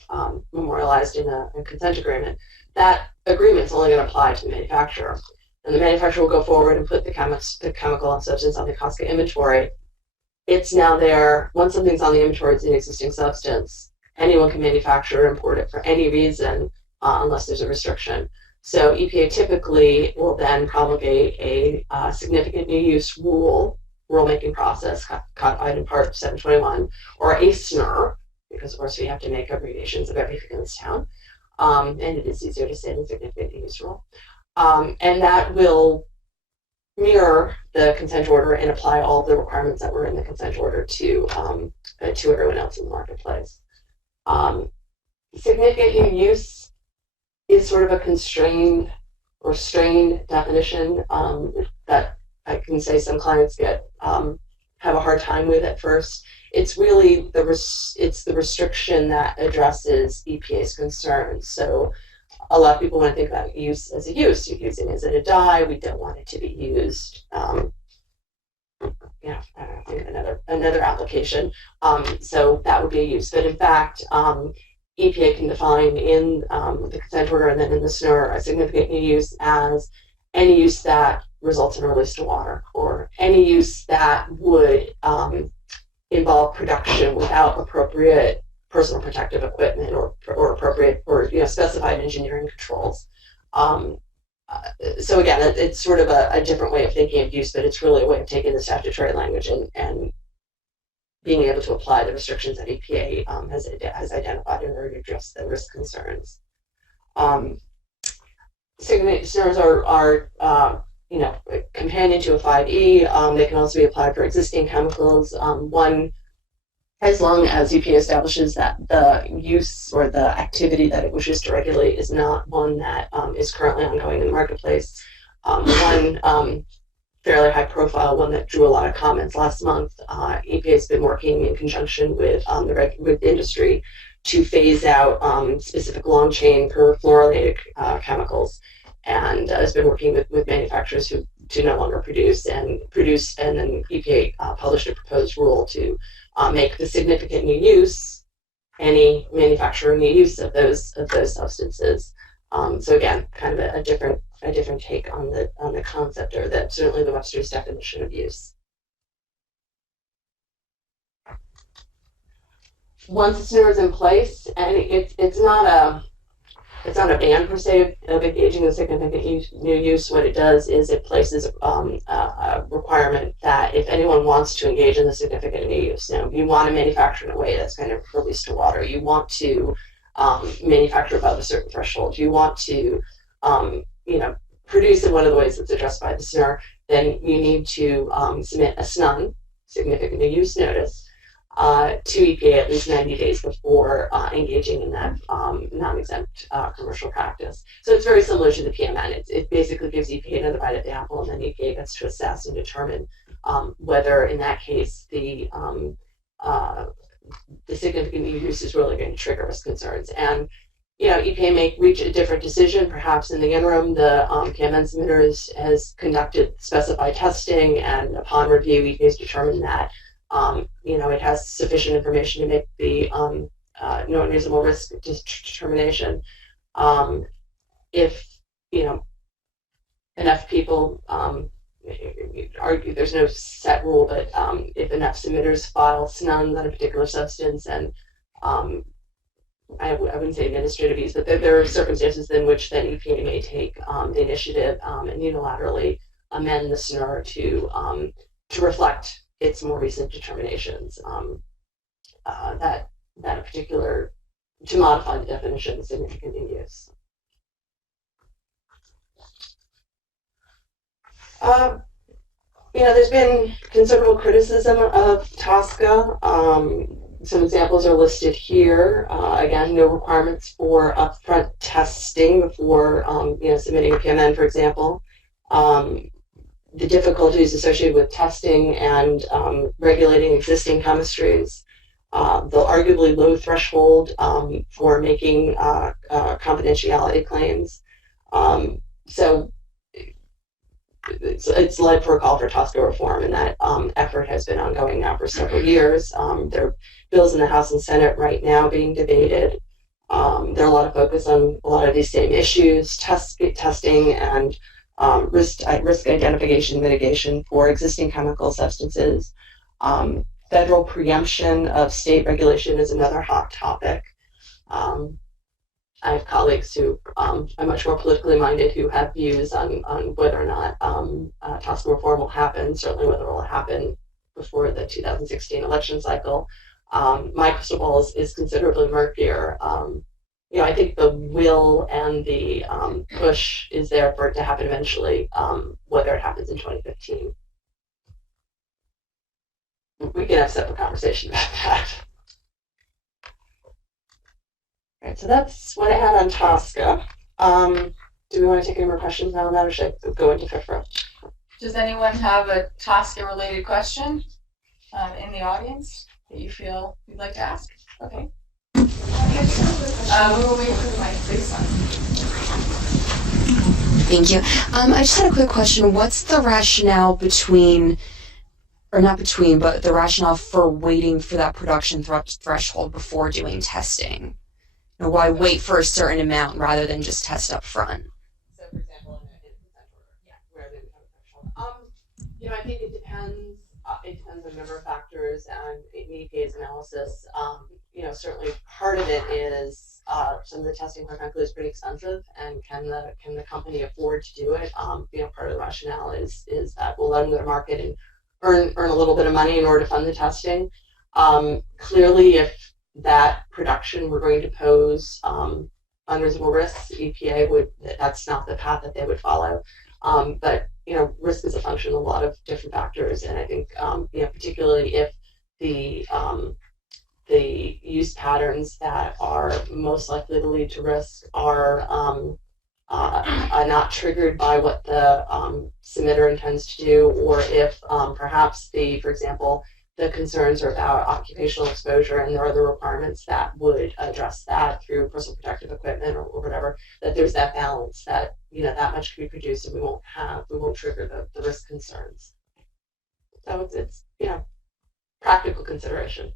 memorialized in a consent agreement, that agreement is only going to apply to the manufacturer. And the manufacturer will go forward and put the chemical and substance on the TSCA inventory. It's now there. Once something's on the inventory, it's an existing substance. Anyone can manufacture or import it for any reason unless there's a restriction. So EPA typically will then promulgate a significant new use rulemaking process, codified in Part 721, or a SNR, because of course we have to make abbreviations of everything in this town, and it is easier to say than significant new use rule. And that will mirror the consent order and apply all the requirements that were in the consent order to everyone else in the marketplace. Significant new use is sort of a constrained or strained definition that I can say some clients have a hard time with at first. It's really the restriction that addresses EPA's concerns. So a lot of people want to think about use as a use. You're using it as a dye. We don't want it to be used. I think another application. So that would be a use. But in fact, EPA can define in the consent order and then in the SNR a significant new use as any use that results in a release to water, or any use that would involve production without appropriate personal protective equipment or appropriate or specified engineering controls. So again, it's sort of a different way of thinking of use, but it's really a way of taking the statutory language and being able to apply the restrictions that EPA has identified in order to address the risk concerns. SNRs are companion to a 5E. They can also be applied for existing chemicals. As long as EPA establishes that the use or the activity that it wishes to regulate is not one that is currently ongoing in the marketplace. One fairly high profile one that drew a lot of comments last month. EPA has been working in conjunction with with industry to phase out specific long chain perfluorinated chemicals, and has been working with manufacturers who to no longer produce, and then EPA published a proposed rule to make the significant new use any manufacturer new use of those substances. So again, kind of a different take on the concept, or that certainly the Webster's definition of use. Once the SNR is in place, and it's not a ban per se of engaging in significant new use. What it does is it places a requirement that if anyone wants to engage in the significant new use, you want to manufacture in a way that's kind of released to water. You want to manufacture above a certain threshold. You want to produce in one of the ways that's addressed by the SNR, then you need to submit a SNUN, significant new use notice, to EPA at least 90 days before engaging in that non-exempt commercial practice. So it's very similar to the PMN. It basically gives EPA another bite at the apple, and then EPA gets to assess and determine whether, in that case, the significant new use is really going to trigger risk concerns. And EPA may reach a different decision. Perhaps in the interim, the PMN submitter has conducted specified testing, and upon review, EPA has determined that it has sufficient information to make the no unreasonable risk determination. If enough people argue, there's no set rule, but if enough submitters file SNUNs on a particular substance, and I wouldn't say administrative ease, but there are circumstances in which then EPA may take the initiative and unilaterally amend the SNUR to reflect its more recent determinations that a particular, to modify the definition of significant in use. There's been considerable criticism of Tosca. Some examples are listed here. Again, no requirements for upfront testing before submitting a PMN, for example. The difficulties associated with testing and regulating existing chemistries. The arguably low threshold for making confidentiality claims. So it's led for a call for Tosca reform, and that effort has been ongoing now for several years. There are bills in the House and Senate right now being debated. There are a lot of focus on a lot of these same issues, testing and risk identification mitigation for existing chemical substances. Federal preemption of state regulation is another hot topic. I have colleagues who are much more politically minded who have views on whether or not Tosca reform will happen, certainly whether it will happen before the 2016 election cycle. My crystal ball is considerably murkier. I think the will and the push is there for it to happen eventually, whether it happens in 2015. We can have a separate conversation about that. All right, so that's what I had on Tosca. Do we want to take any more questions now on that, or should I go into FIFRA? Does anyone have a Tosca-related question in the audience that you feel you'd like to ask? Okay. We will wait for the mic, please. Thank you. I just had a quick question. What's the rationale between, or not between, but the rationale for waiting for that production threshold before doing testing? Why wait for a certain amount rather than just test up front? So, for example, in a consent order, where they would have a threshold. I think it depends. It depends on a number of factors, and in EPA's analysis, certainly part of it is some of the testing, quite frankly, is pretty expensive, and can the company afford to do it? Part of the rationale is that we'll let them go to market and earn a little bit of money in order to fund the testing. Clearly, if that production were going to pose unreasonable risks, EPA that's not the path that they would follow. But risk is a function of a lot of different factors, and I think particularly if the use patterns that are most likely to lead to risk are not triggered by what the submitter intends to do, or if perhaps for example, the concerns are about occupational exposure and there are other requirements that would address that through personal protective equipment or whatever, that there's that balance that that much can be produced and we won't trigger the risk concerns. So it's practical consideration.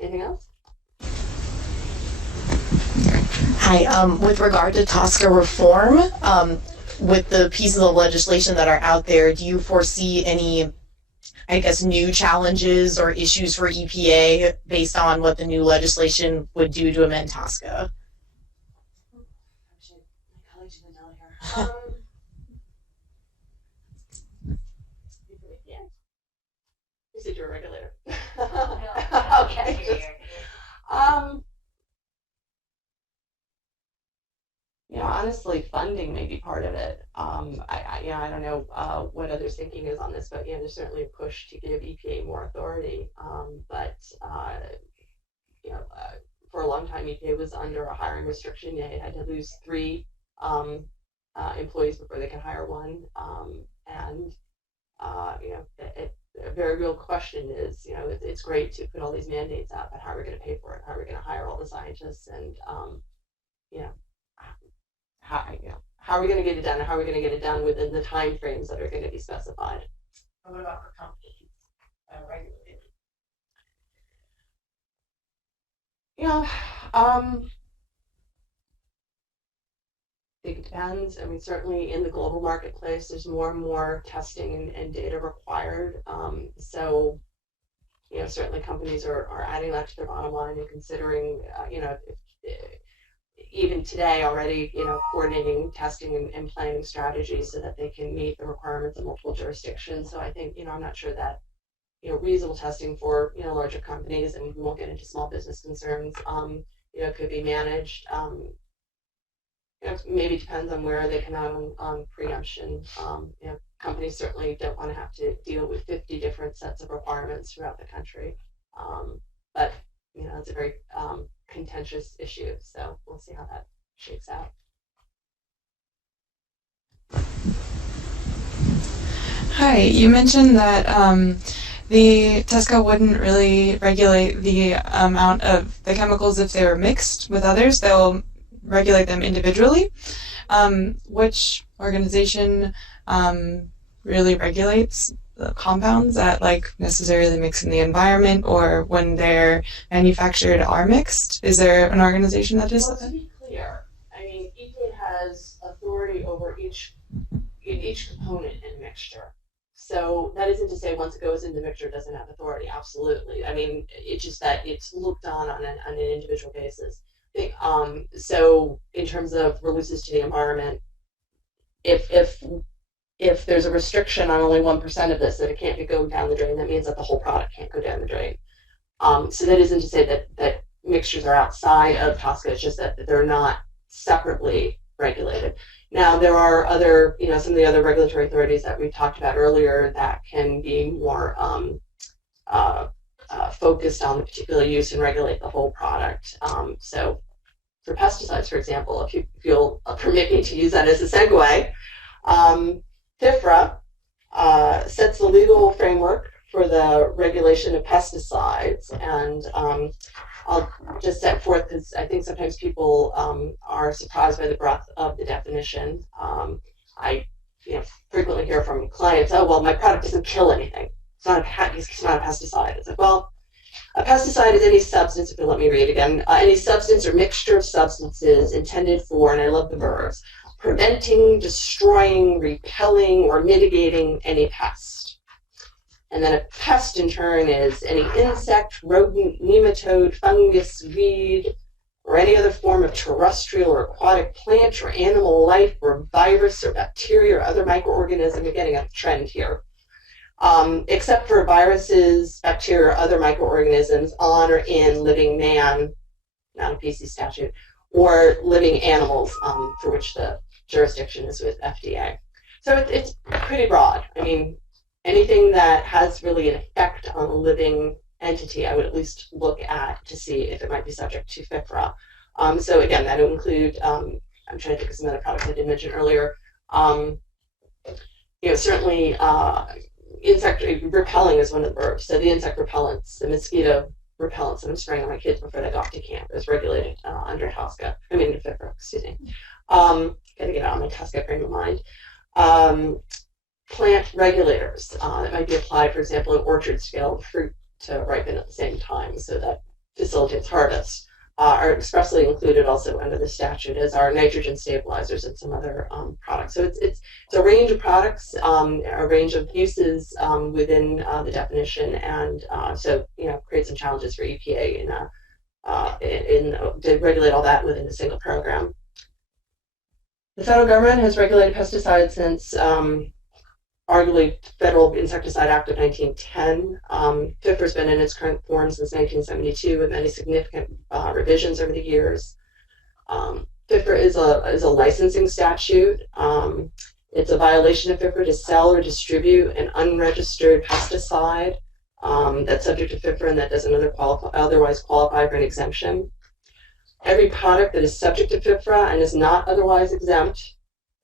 Anything else? Hi, with regard to Tosca reform, with the pieces of legislation that are out there, do you foresee any, new challenges or issues for EPA based on what the new legislation would do to amend Tosca? You said you're a regulator. Okay. Honestly, funding may be part of it. I don't know what others' thinking is on this, but there's certainly a push to give EPA more authority. For a long time, EPA was under a hiring restriction. They had to lose 3 employees before they could hire 1. A very real question is, it's great to put all these mandates out, but how are we going to pay for it? How are we going to hire all the scientists? And how are we going to get it done? And how are we going to get it done within the time frames that are going to be specified? And what about for companies regulated? think it depends. I mean, certainly in the global marketplace, there's more and more testing and data required. So, certainly companies are adding that to their bottom line and considering, even today already, coordinating testing and planning strategies so that they can meet the requirements of multiple jurisdictions. So I think, I'm not sure that, reasonable testing for, larger companies, and we won't get into small business concerns, could be managed. Maybe depends on where they come out on preemption. Companies certainly don't want to have to deal with 50 different sets of requirements throughout the country. But, it's a very contentious issue, so we'll see how that shakes out. Hi, you mentioned that the Tosca wouldn't really regulate the amount of the chemicals if they were mixed with others. They'll regulate them individually. Which organization really regulates the compounds that necessarily mix in the environment, or when they're manufactured are mixed? Is there an organization that does Well, that? to be clear, I mean, EPA has authority over each component in mixture. So that isn't to say once it goes into the mixture it doesn't have authority. Absolutely. I mean, it's just that it's looked on an individual basis. So in terms of releases to the environment, if there's a restriction on only 1% of this, that it can't go down the drain, that means that the whole product can't go down the drain. So that isn't to say that mixtures are outside of Tosca. It's just that they're not separately regulated. Now, there are other, some of the other regulatory authorities that we talked about earlier that can be more focused on the particular use and regulate the whole product. So for pesticides, for example, if you'll permit me to use that as a segue, FIFRA sets the legal framework for the regulation of pesticides, and I'll just set forth, because I think sometimes people are surprised by the breadth of the definition. I frequently hear from clients, oh, well, my product doesn't kill anything. It's not a pesticide. It's like, well, a pesticide is any substance, if you'll let me read again, any substance or mixture of substances intended for, and I love the verbs, preventing, destroying, repelling, or mitigating any pest. And then a pest in turn is any insect, rodent, nematode, fungus, weed, or any other form of terrestrial or aquatic plant or animal life, or virus or bacteria or other microorganism. You're getting a trend here. Except for viruses, bacteria, or other microorganisms on or in living man, not a PC statute, or living animals, for which the jurisdiction is with FDA. So it's pretty broad. I mean, anything that has really an effect on a living entity, I would at least look at to see if it might be subject to FIFRA. So again, that would include, I'm trying to think of some other products I did mention earlier. Certainly insect repelling is one of the verbs. So the insect repellents, the mosquito repellents that I'm spraying on my kids before they go off to camp is regulated under Tosca. I mean, FIFRA, excuse me. Gotta get out of my Tosca frame of mind. Plant regulators that might be applied, for example, in orchards to get all the fruit to ripen at the same time, so that facilitates harvest, are expressly included also under the statute, as are nitrogen stabilizers and some other products. So it's a range of products, a range of uses within the definition, and so create some challenges for EPA to regulate all that within a single program. The federal government has regulated pesticides since arguably Federal Insecticide Act of 1910. FIFRA has been in its current form since 1972 with many significant revisions over the years. FIFRA is a licensing statute. It's a violation of FIFRA to sell or distribute an unregistered pesticide that's subject to FIFRA and that doesn't otherwise qualify for an exemption. Every product that is subject to FIFRA and is not otherwise exempt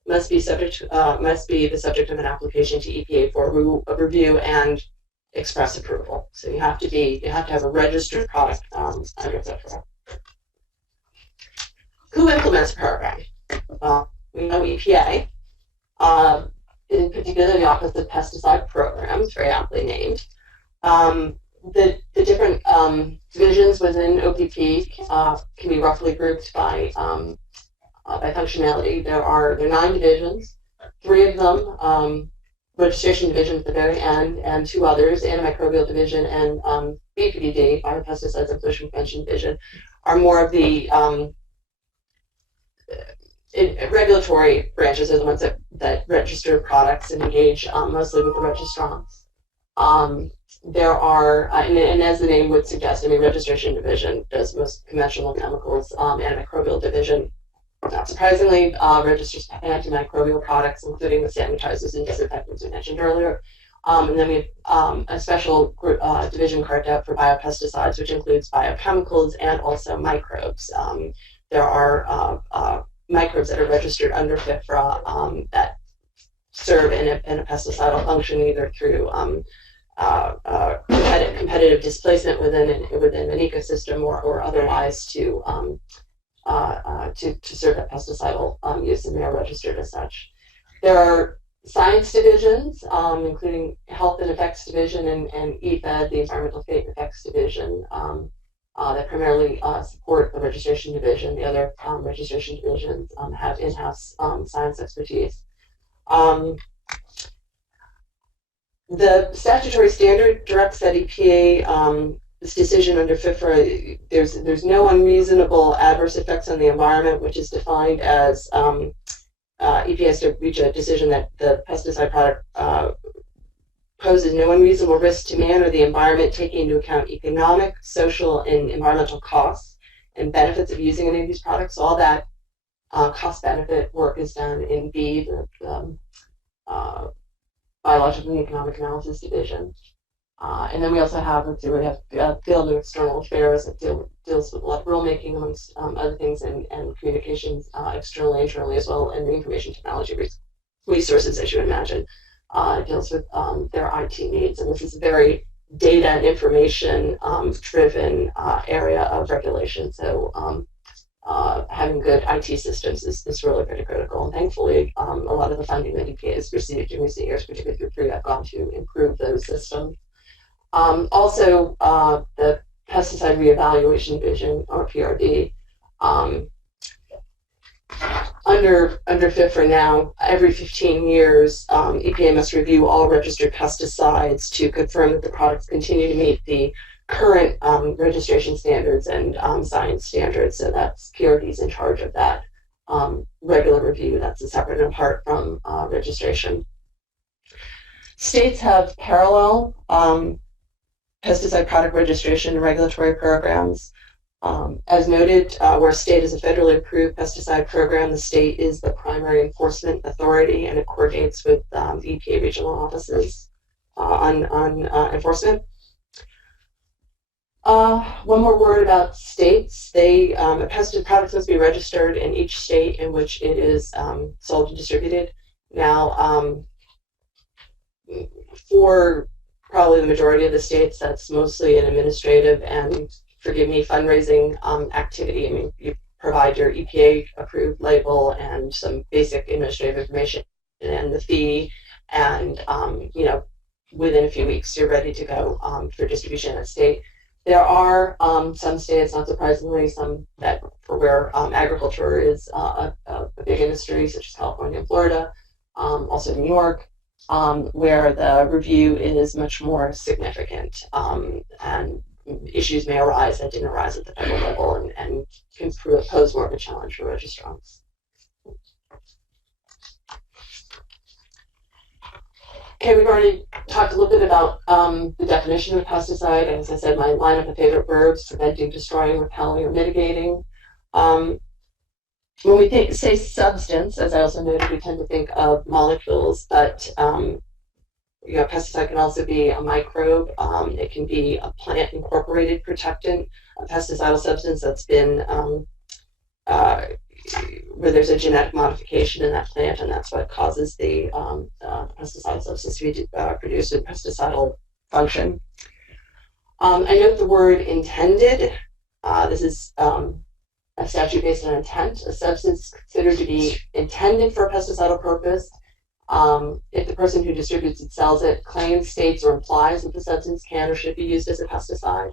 must be the subject of an application to EPA for a review and express approval. So you have to have a registered product under FIFRA. Who implements the program? We know EPA, in particular the Office of Pesticide Program, it's very aptly named. The different divisions within OPP can be roughly grouped by By functionality, there are 9 divisions, 3 of them, registration division at the very end, and 2 others, antimicrobial division and BPDD, biopesticides and pollution prevention division, are more of the regulatory branches, are the ones that register products and engage mostly with the registrants. There are, and as the name would suggest, registration division does most conventional chemicals, antimicrobial division, not surprisingly, registers antimicrobial products, including the sanitizers and disinfectants we mentioned earlier. And then we have a special division carved out for biopesticides, which includes biochemicals and also microbes. There are microbes that are registered under FIFRA that serve in a pesticidal function, either through competitive displacement within an ecosystem or otherwise to serve that pesticidal use, and they are registered as such. There are science divisions, including health and effects division and EPA, the environmental fate and effects division, that primarily support the registration division. The other registration divisions have in-house science expertise. The statutory standard directs that EPA this decision under FIFRA, there's no unreasonable adverse effects on the environment, which is defined as EPA has to reach a decision that the pesticide product poses no unreasonable risk to man or the environment, taking into account economic, social, and environmental costs and benefits of using any of these products. All that cost-benefit work is done in B, the Biological and Economic Analysis Division. And then we also have field and external affairs that deals with a lot of rulemaking, amongst other things, and communications externally, internally as well, and the information technology resources, as you imagine. Deals with their IT needs. And this is a very data and information driven area of regulation. So having good IT systems is really pretty critical. And thankfully, a lot of the funding that EPA has received in recent years, particularly through PRE, have gone to improve those systems. Also, the Pesticide Reevaluation Division, or PRD, under FIFRA now, every 15 years, EPA must review all registered pesticides to confirm that the products continue to meet the current registration standards and science standards. So that's PRD's in charge of that regular review. That's a separate and apart from registration. States have parallel pesticide product registration and regulatory programs. As noted, where a state is a federally approved pesticide program, the state is the primary enforcement authority, and it coordinates with the EPA regional offices on enforcement. One more word about states. Pesticide products must be registered in each state in which it is sold and distributed. Now, for probably the majority of the states, that's mostly an administrative and, forgive me, fundraising activity. You provide your EPA approved label and some basic administrative information and the fee, and within a few weeks you're ready to go for distribution at state. There are some states, not surprisingly, some that for where agriculture is a big industry, such as California and Florida, also New York, where the review is much more significant, and issues may arise that didn't arise at the federal level, and can pose more of a challenge for registrants. Okay, we've already talked a little bit about the definition of pesticide. As I said, my lineup of favorite verbs: preventing, destroying, repelling, or mitigating. When we say substance, as I also noted, we tend to think of molecules, but pesticide can also be a microbe. It can be a plant-incorporated protectant, a pesticidal substance that's been where there's a genetic modification in that plant, and that's what causes the pesticide substance to be produced in pesticidal function. I note the word intended. This is a statute based on intent. A substance considered to be intended for a pesticidal purpose if the person who distributes it, sells it, claims, states, or implies that the substance can or should be used as a pesticide.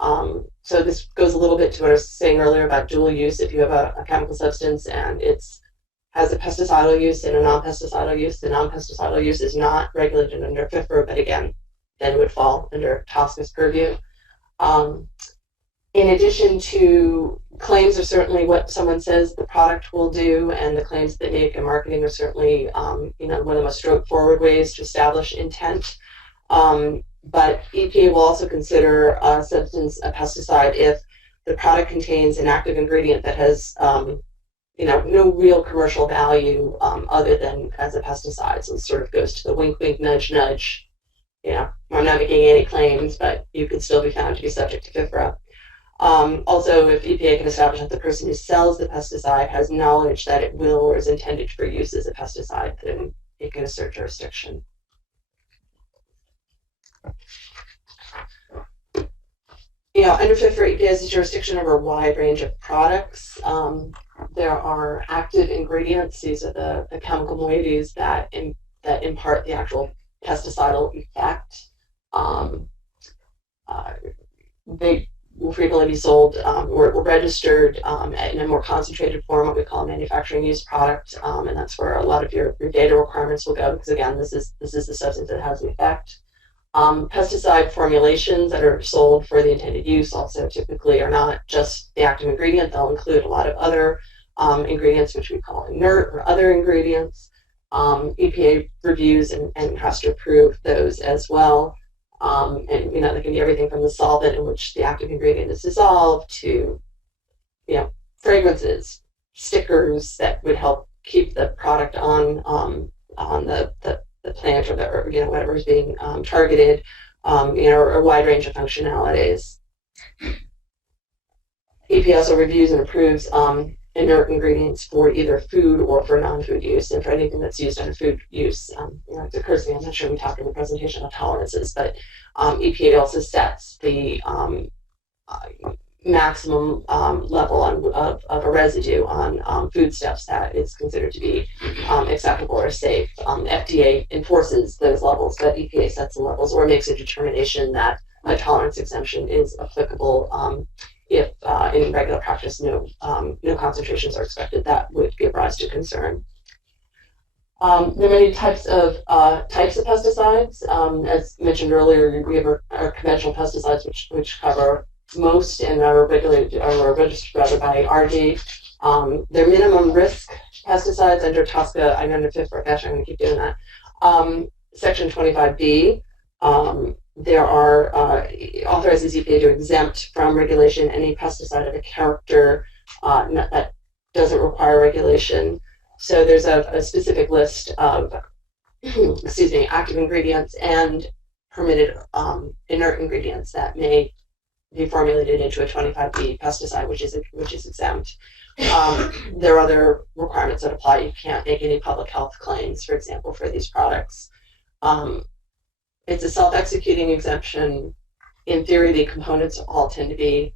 So this goes a little bit to what I was saying earlier about dual use. If you have a chemical substance and has a pesticidal use and a non-pesticidal use, the non-pesticidal use is not regulated under FIFRA, but again, then it would fall under Tosca's purview. In addition to claims are certainly what someone says the product will do, and the claims they make in marketing are certainly one of the most straightforward ways to establish intent. But EPA will also consider a substance a pesticide if the product contains an active ingredient that has no real commercial value other than as a pesticide. So it sort of goes to the wink, wink, nudge, nudge. I'm not making any claims, but you could still be found to be subject to FIFRA. Also, if EPA can establish that the person who sells the pesticide has knowledge that it will or is intended for use as a pesticide, then it can assert jurisdiction. Under FIFRA, EPA has jurisdiction over a wide range of products. There are active ingredients. These are the chemical moieties that impart the actual pesticidal effect. They will frequently be sold or registered in a more concentrated form, what we call a manufacturing use product, and that's where a lot of your data requirements will go, because again, this is the substance that has the effect. Pesticide formulations that are sold for the intended use also typically are not just the active ingredient. They'll include a lot of other ingredients, which we call inert or other ingredients. EPA reviews and has to approve those as well. And they can be everything from the solvent in which the active ingredient is dissolved to fragrances, stickers that would help keep the product on the plant or whatever is being targeted, a wide range of functionalities. EPA also reviews and approves inert ingredients for either food or for non-food use, and for anything that's used under food use. It occurs to me, I'm not sure we talked in the presentation of tolerances, but EPA also sets the maximum level of a residue on foodstuffs that is considered to be acceptable or safe. FDA enforces those levels, but EPA sets the levels or makes a determination that a tolerance exemption is applicable if in regular practice no concentrations are expected. That would give rise to concern. There are many types of pesticides. As mentioned earlier, we have our conventional pesticides, which cover most and are regulated or registered by RD. They're minimum risk pesticides under Tosca. I'm under FIFRA. Gosh, I'm going to keep doing that. Section 25B. There are authorizes EPA to exempt from regulation any pesticide of a character that doesn't require regulation. So there's a specific list of active ingredients and permitted inert ingredients that may be formulated into a 25B pesticide, which is exempt. There are other requirements that apply. You can't make any public health claims, for example, for these products. It's a self-executing exemption. In theory, the components all tend to be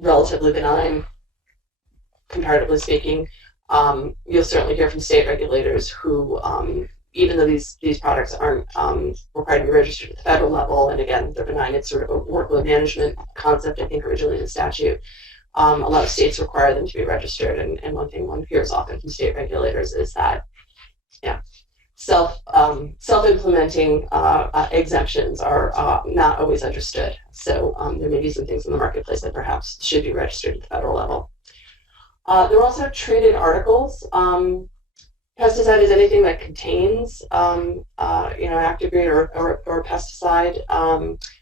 relatively benign, comparatively speaking. You'll certainly hear from state regulators who, even though these products aren't required to be registered at the federal level, and again, they're benign, it's sort of a workload management concept, I think, originally in the statute. A lot of states require them to be registered, and one thing one hears often from state regulators is that, self-implementing exemptions are not always understood. So there may be some things in the marketplace that perhaps should be registered at the federal level. There are also treated articles. Pesticide is anything that contains, active ingredient or pesticide.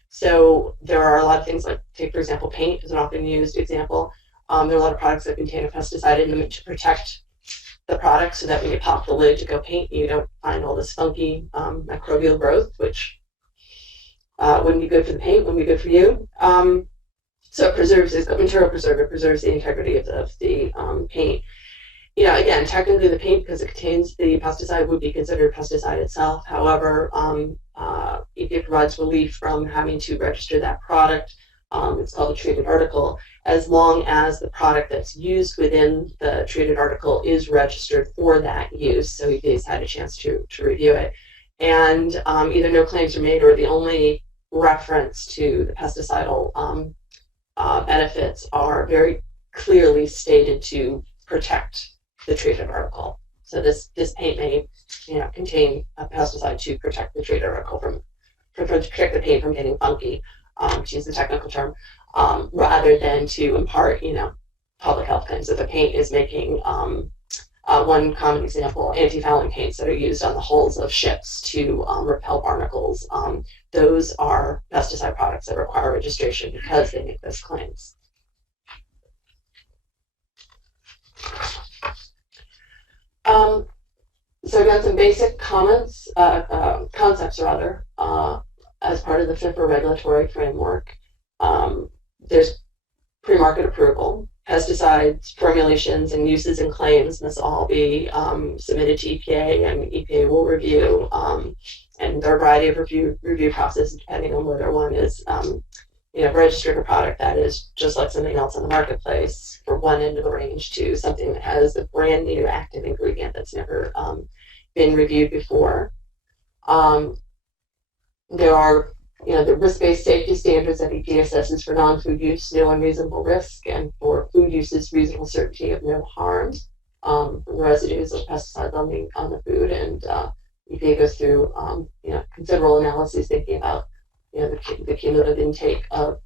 So there are a lot of things like, take for example, paint is an often used example. There are a lot of products that contain a pesticide in them to protect the product, so that when you pop the lid to go paint, you don't find all this funky microbial growth, which wouldn't be good for the paint, wouldn't be good for you. So it preserves, it's a material preserver, preserves the integrity of the paint. Again, technically the paint, because it contains the pesticide, would be considered pesticide itself. However, EPA provides relief from having to register that product. It's called a treated article, as long as the product that's used within the treated article is registered for that use. So EPA's had a chance to review it. And either no claims are made, or the only reference to the pesticidal benefits are very clearly stated to protect the treated article. So this paint may contain a pesticide to protect the treated article to protect the paint from getting funky, to use the technical term, rather than to impart public health claims. If the paint is making one common example, anti-fouling paints that are used on the hulls of ships to repel barnacles. Those are pesticide products that require registration because they make those claims. So again, some basic concepts rather, as part of the FIFRA regulatory framework. There's pre-market approval. Pesticides, formulations, and uses and claims must all be submitted to EPA, and EPA will review. And there are a variety of review processes depending on whether one is registered a product that is just like something else in the marketplace for one end of the range to something that has a brand new active ingredient that's never been reviewed before. There are the risk-based safety standards that EPA assesses for non-food use, no unreasonable risk, and for food uses, reasonable certainty of no harm from residues of pesticides on the food. And EPA goes through considerable analyses thinking about the cumulative intake of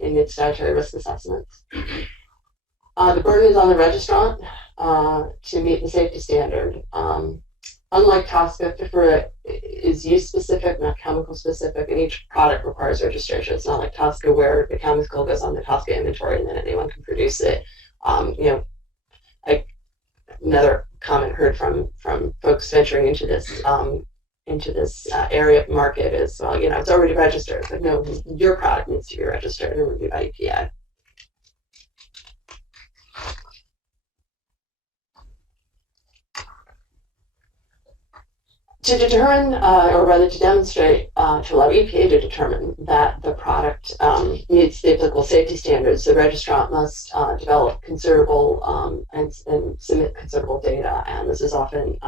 in its dietary risk assessments. The burden is on the registrant to meet the safety standard. Unlike Tosca, FIFRA is use-specific, not chemical-specific, and each product requires registration. It's not like Tosca where the chemical goes on the Tosca inventory and then anyone can produce it. Another comment heard from folks venturing into this area of market is, well, it's already registered, but no, your product needs to be registered and reviewed by EPA. To determine, or rather to demonstrate, to allow EPA to determine that the product meets the applicable safety standards, the registrant must develop considerable and submit considerable data. And this is often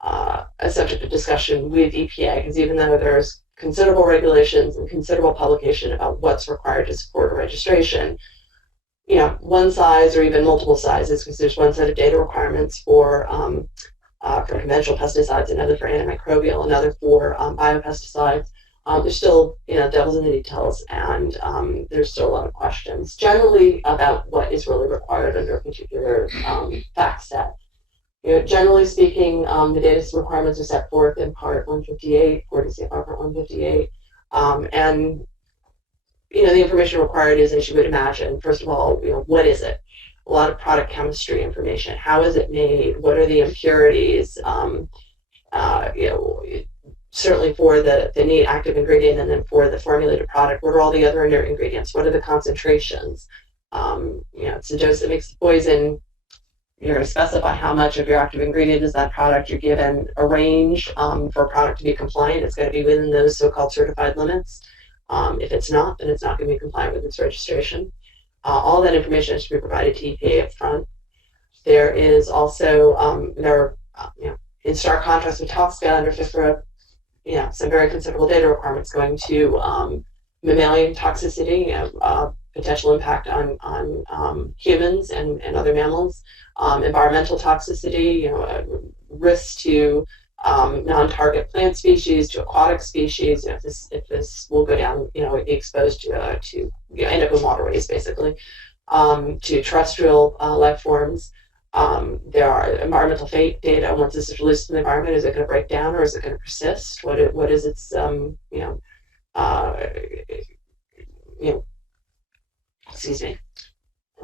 a subject of discussion with EPA, because even though there's considerable regulations and considerable publication about what's required to support a registration, one size or even multiple sizes, because there's one set of data requirements for conventional pesticides, another for antimicrobial, another for biopesticides. There's still, devils in the details, and there's still a lot of questions, generally about what is really required under a particular fact set. Generally speaking, the data requirements are set forth in Part 158, 40 CFR Part 158, and the information required is, as you would imagine, first of all, what is it? A lot of product chemistry information. How is it made? What are the impurities? Certainly for the neat active ingredient, and then for the formulated product, what are all the other inert ingredients? What are the concentrations? It's the dose that makes the poison. You're going to specify how much of your active ingredient is that product. You're given a range for a product to be compliant. It's going to be within those so-called certified limits. If it's not, then it's not going to be compliant with its registration. All that information is to be provided to EPA up front. There is also, in stark contrast with Tosca under FIFRA, some very considerable data requirements going to mammalian toxicity, potential impact on humans and other mammals, environmental toxicity, risk to non-target plant species, to aquatic species. If this will go down, be exposed to end up in waterways, basically, to terrestrial life forms. There are environmental fate data. Once this is released in the environment, is it going to break down or is it going to persist? What is its excuse me,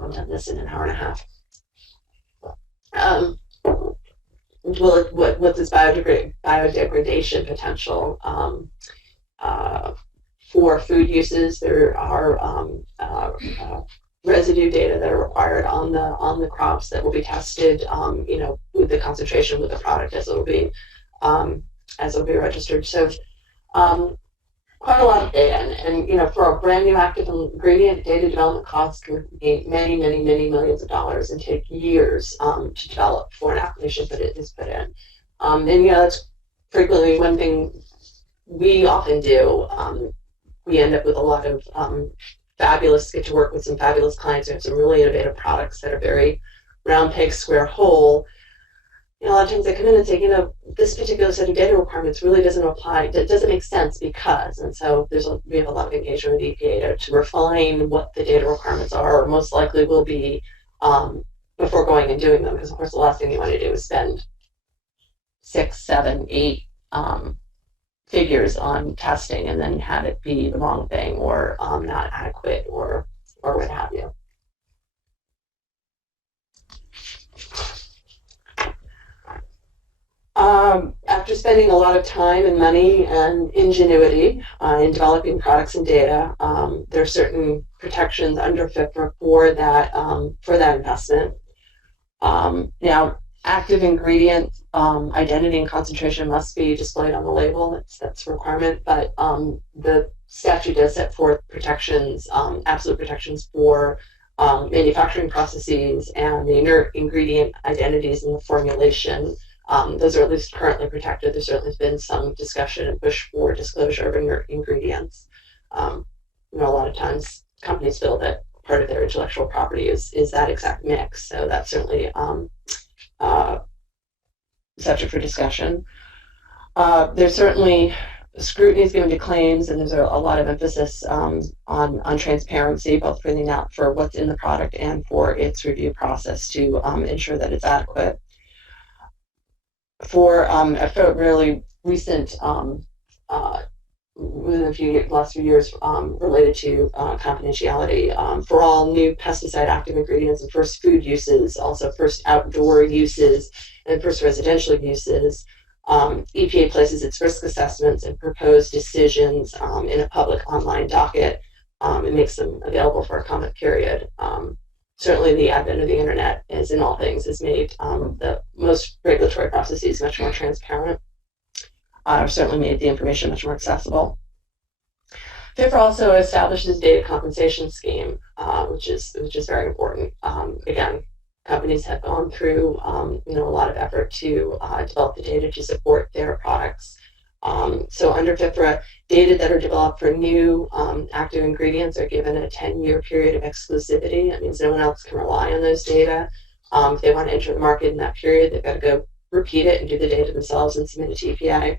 I've done this in an hour and a half. What's its biodegradation potential for food uses? There are residue data that are required on the crops that will be tested, with the concentration with the product as it'll be registered. So quite a lot of data, and for a brand new active ingredient, data development costs can be many millions of dollars and take years to develop before an application is put in. And that's frequently one thing we often do we end up with a lot of get to work with some fabulous clients who have some really innovative products that are very round peg, square hole. A lot of times they come in and say, this particular set of data requirements really doesn't apply, it doesn't make sense because, and so we have a lot of engagement with EPA to refine what the data requirements are, or most likely will be before going and doing them, because of course the last thing you want to do is spend 6, 7, 8 figures on testing and then have it be the wrong thing or not adequate or what have you. After spending a lot of time and money and ingenuity in developing products and data, there are certain protections under FIFRA for that investment. Now, active ingredient identity and concentration must be displayed on the label. That's a requirement, but the statute does set forth protections, absolute protections for manufacturing processes and the inert ingredient identities in the formulation. Those are at least currently protected. There's certainly been some discussion and push for disclosure of inert ingredients. A lot of times companies feel that part of their intellectual property is that exact mix, so that's certainly subject for discussion. There's certainly scrutiny is given to claims, and there's a lot of emphasis on transparency, both for what's in the product and for its review process to ensure that it's adequate. For a fairly recent, within last few years, related to confidentiality, for all new pesticide active ingredients and first food uses, also first outdoor uses, and first residential uses, EPA places its risk assessments and proposed decisions in a public online docket and makes them available for a comment period. Certainly the advent of the internet, as in all things, has made the most regulatory processes much more transparent. Certainly made the information much more accessible. FIFRA also establishes data compensation scheme, which is very important. Again, companies have gone through a lot of effort to develop the data to support their products. So under FIFRA, data that are developed for new active ingredients are given a 10-year period of exclusivity. That means no one else can rely on those data. If they want to enter the market in that period, they've got to go repeat it and do the data themselves and submit it to EPA.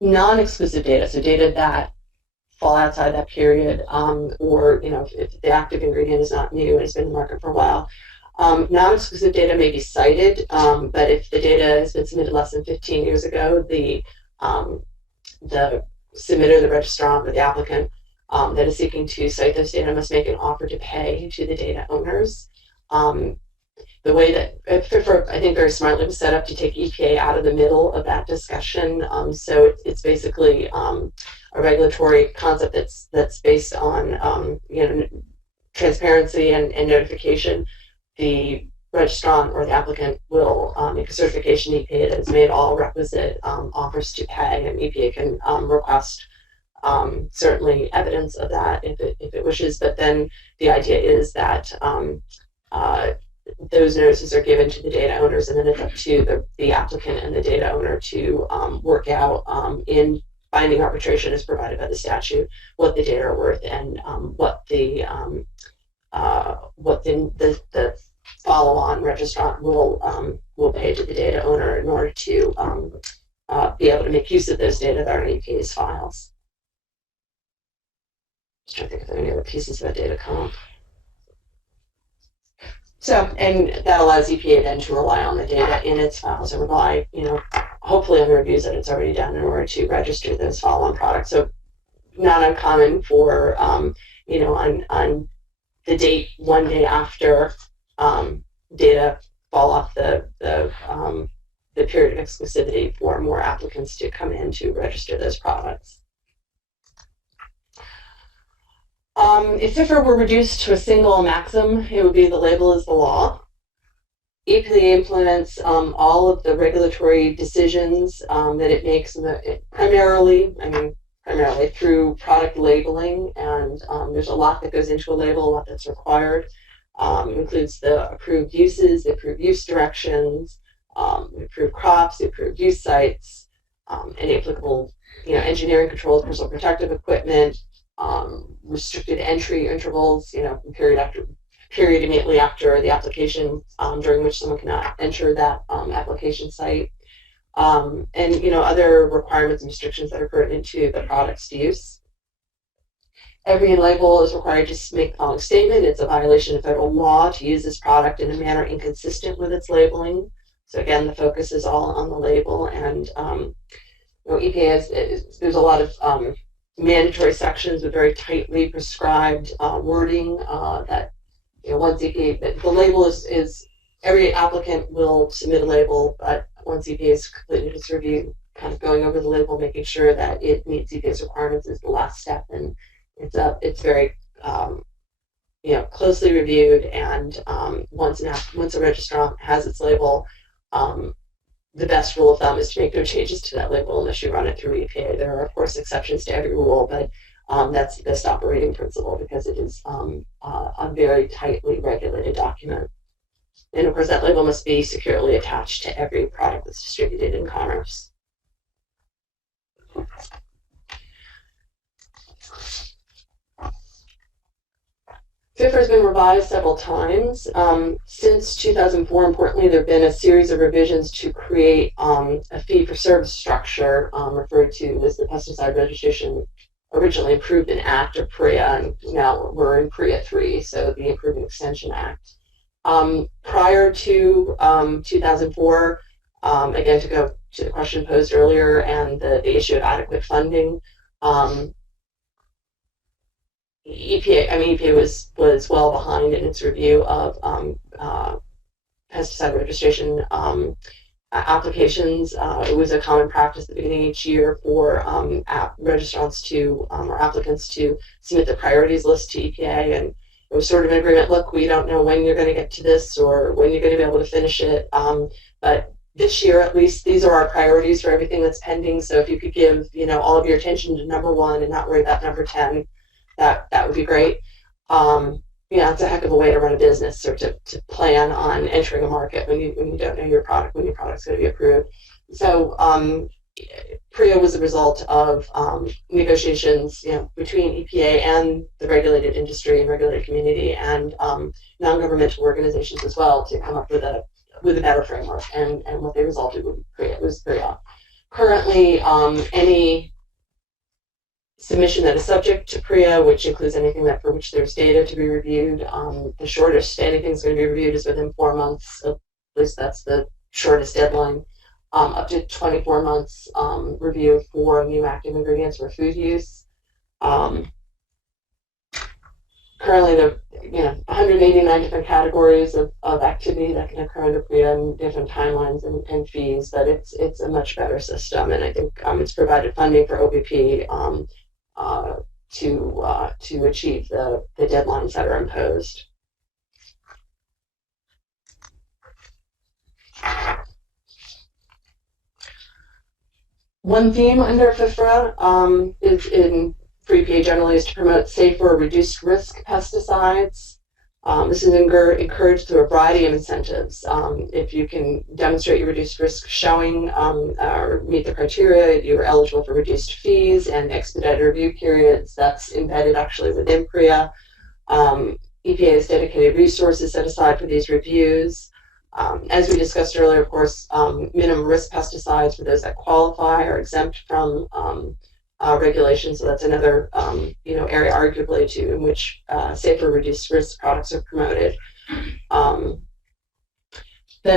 Non-exclusive data, so data that fall outside that period, or if the active ingredient is not new and has been in the market for a while. Non-exclusive data may be cited, but if the data has been submitted less than 15 years ago, the submitter, the registrant, or the applicant that is seeking to cite those data must make an offer to pay to the data owners. The way that FIFRA, I think, very smartly was set up to take EPA out of the middle of that discussion. So it's basically a regulatory concept that's based on transparency and notification. The registrant or the applicant will make a certification to EPA that has made all requisite offers to pay, and EPA can request certainly evidence of that if it wishes. But then the idea is that those notices are given to the data owners, and then it's up to the applicant and the data owner to work out in binding arbitration as provided by the statute what the data are worth and what the follow-on registrant will pay to the data owner in order to be able to make use of those data that are in EPA's files. Just trying to think if there are any other pieces of that data comp. So, and that allows EPA then to rely on the data in its files and rely, hopefully on the reviews that it's already done in order to register those follow-on products. So, not uncommon for, on the date one day after data fall off the period of exclusivity for more applicants to come in to register those products. If FIFRA were reduced to a single maxim, it would be the label is the law. EPA implements all of the regulatory decisions that it makes primarily through product labeling, and there's a lot that goes into a label, a lot that's required. It includes the approved uses, the approved use directions, the approved crops, the approved use sites, any applicable, engineering controls, personal protective equipment, restricted entry intervals, period immediately after the application, during which someone cannot enter that application site, and other requirements and restrictions that are pertinent to the product's use. Every label is required to make the following statement: it's a violation of federal law to use this product in a manner inconsistent with its labeling. So again, the focus is all on the label, and EPA there's a lot of mandatory sections with very tightly prescribed wording that once EPA, the label is every applicant will submit a label, but once EPA has completed its review, kind of going over the label, making sure that it meets EPA's requirements is the last step, and it's very closely reviewed, and once a registrant has its label, the best rule of thumb is to make no changes to that label unless you run it through EPA. There are, of course, exceptions to every rule, but that's the best operating principle because it is a very tightly regulated document. And of course, that label must be securely attached to every product that's distributed in commerce. FIFRA has been revised several times. Since 2004, importantly, there have been a series of revisions to create a fee-for-service structure referred to as the Pesticide Registration, originally Improvement Act, or PREA, and now we're in PREA 3, so the Improvement Extension Act. Prior to 2004, again, to go to the question posed earlier and the issue of adequate funding, EPA was well behind in its review of pesticide registration applications. It was a common practice at the beginning of each year for registrants to or applicants to submit the priorities list to EPA, and it was sort of an agreement. Look, we don't know when you're going to get to this or when you're going to be able to finish it, but this year at least these are our priorities for everything that's pending. So if you could give all of your attention to number 1 and not worry about number 10. That would be great. It's a heck of a way to run a business or to plan on entering a market when you don't know when your product's going to be approved. So PREA was a result of negotiations between EPA and the regulated industry and regulated community and non-governmental organizations as well to come up with a better framework. And what they resulted with PREA was PREA. Currently, any submission that is subject to PREA, which includes anything for which there's data to be reviewed, the shortest anything is going to be reviewed is within 4 months. At least that's the shortest deadline. Up to 24 months review for new active ingredients for food use. Currently, there are 189 different categories of activity that can occur under PREA and different timelines and fees, but it's a much better system, and I think it's provided funding for OBP to achieve the deadlines that are imposed. One theme under FIFRA is for EPA generally is to promote safer, reduced risk pesticides. This is encouraged through a variety of incentives. If you can demonstrate your reduced risk showing or meet the criteria, you are eligible for reduced fees and expedited review periods. That's embedded actually within PREA. EPA has dedicated resources set aside for these reviews. As we discussed earlier, of course, minimum risk pesticides for those that qualify are exempt from regulation, so that's another area arguably in which safer reduced risk products are promoted. Then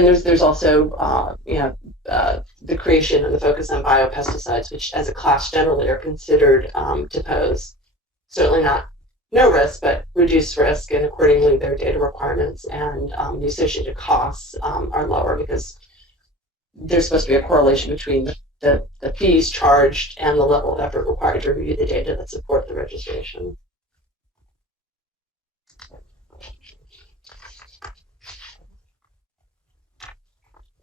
there's also the creation and the focus on biopesticides, which as a class generally are considered to pose certainly not no risk, but reduced risk, and accordingly their data requirements and the associated costs are lower because there's supposed to be a correlation between the fees charged and the level of effort required to review the data that support the registration.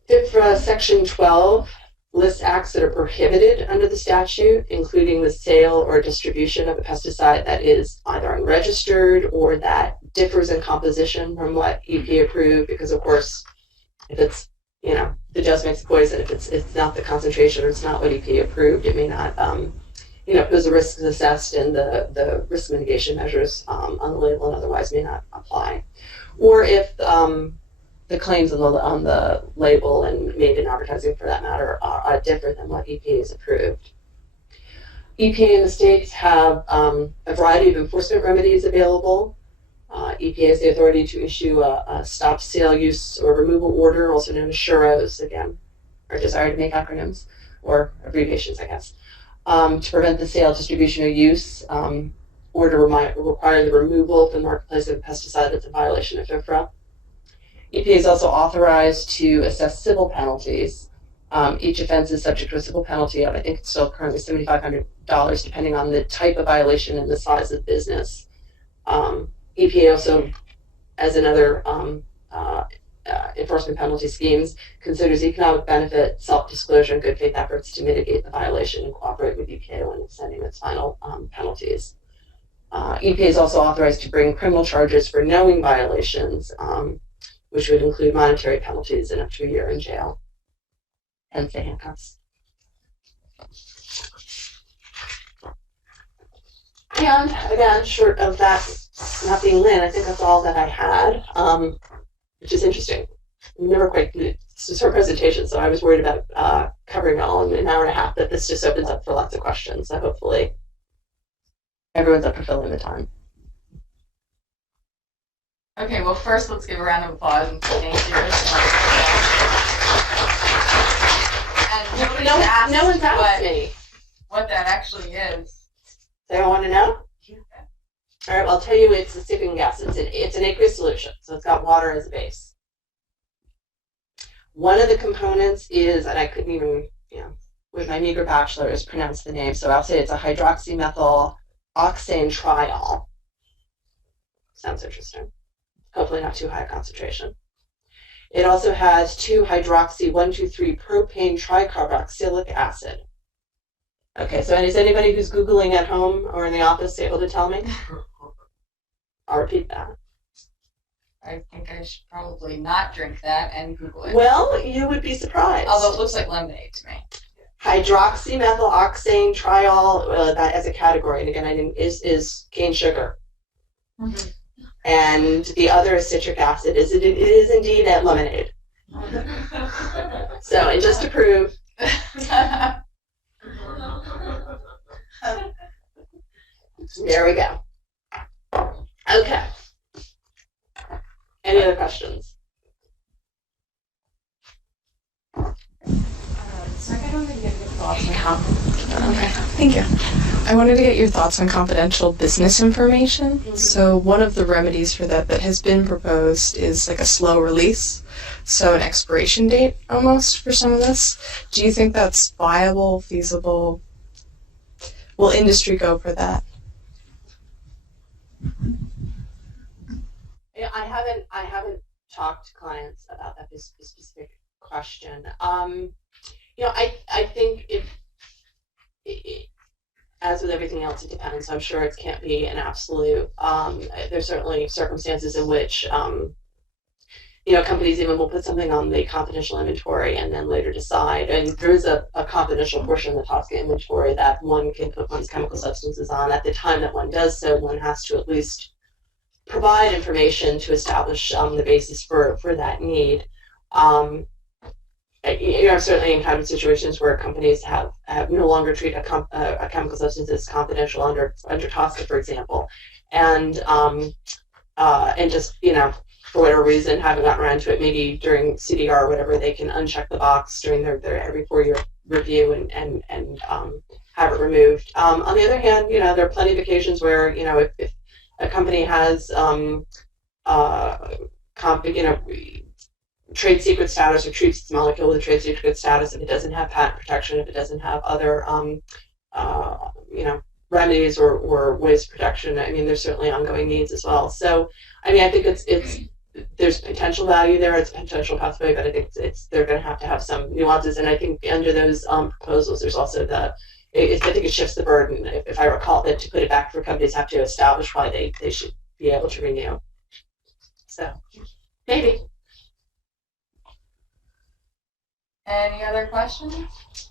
FIFRA Section 12 lists acts that are prohibited under the statute, including the sale or distribution of a pesticide that is either unregistered or that differs in composition from what EPA approved, because of course, if it's the dose makes the poison. If it's not the concentration or it's not what EPA approved, it may not, because the risks assessed and the risk mitigation measures on the label and otherwise may not apply. Or if the claims on the label and made in advertising for that matter are different than what EPA has approved. EPA and the states have a variety of enforcement remedies available. EPA has the authority to issue a stop sale, use, or removal order, also known as SHUROs, again, our desire to make acronyms, or abbreviations, I guess, to prevent the sale, distribution, or use, or to require the removal from the marketplace of a pesticide that's a violation of FIFRA. EPA is also authorized to assess civil penalties. Each offense is subject to a civil penalty of, I think it's still currently $7,500, depending on the type of violation and the size of business. EPA also, as another enforcement penalty schemes, considers economic benefit, self-disclosure, and good faith efforts to mitigate the violation and cooperate with EPA when extending its final penalties. EPA is also authorized to bring criminal charges for knowing violations, which would include monetary penalties and up to a year in jail, hence the handcuffs. And again, short of that not being Lynn, I think that's all that I had, which is interesting. Never quite, it's her presentation, so I was worried about covering it all in an hour and a half, but this just opens up for lots of questions, so hopefully everyone's up for filling the time. Okay, well, first let's give a round of applause and say thank you. And No one's asked me what that actually is. They don't want to know? All right, well, I'll tell you, it's a sipping gas. It's an aqueous solution, so it's got water as a base. One of the components is, and I couldn't even, with my meager bachelor's, pronounce the name, so I'll say it's a hydroxymethyl oxane triol. Sounds interesting. Hopefully not too high a concentration. It also has 2-hydroxy-1,2,3 propane tricarboxylic acid. Okay, so is anybody who's Googling at home or in the office able to tell me? I'll repeat that. I think I should probably not drink that and Google it. Well, you would be surprised. Although it looks like lemonade to me. Hydroxymethyloxane triol, that as a category, and again, is cane sugar. Mm-hmm. And the other is citric acid. It is indeed at lemonade. So, and just to prove. There we go. Okay. Any other questions? Sorry, I don't think you get your thoughts on Okay, thank you. I wanted to get your thoughts on confidential business information. Mm-hmm. So one of the remedies for that has been proposed is like a slow release, so an expiration date almost for some of this. Do you think that's viable, feasible? Will industry go for that? I haven't talked to clients about that specific question. I think it, as with everything else, it depends. I'm sure it can't be an absolute. There's certainly circumstances in which companies even will put something on the confidential inventory and then later decide. And there is a confidential portion of the Tosca inventory that one can put one's chemical substances on. At the time that one does so, one has to at least provide information to establish the basis for that need. I've certainly encountered situations where companies have no longer treat a chemical substance as confidential under Tosca, for example, and just for whatever reason haven't gotten around to it. Maybe during CDR or whatever, they can uncheck the box during their every 4-year review and have it removed. On the other hand, there are plenty of occasions where if a company has trade secret status or treats its molecule with a trade secret status, if it doesn't have patent protection, if it doesn't have other remedies or ways of protection, there's certainly ongoing needs as well. So I think there's potential value there, it's a potential pathway, but I think they're going to have some nuances, and I think under those proposals there's also I think it shifts the burden, if I recall, that to put it back for companies have to establish why they should be able to renew. So maybe. Any other questions?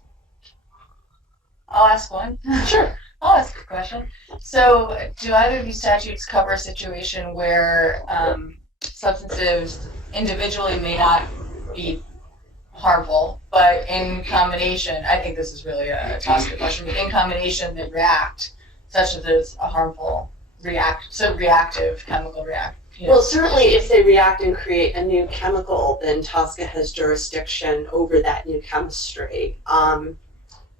I'll ask one. Sure. I'll ask a question. So, do either of these statutes cover a situation where substances individually may not be harmful, but in combination, I think this is really a Tosca question, but in combination they react, such that there's a harmful reactive chemical react. Well, certainly if they react and create a new chemical, then Tosca has jurisdiction over that new chemistry.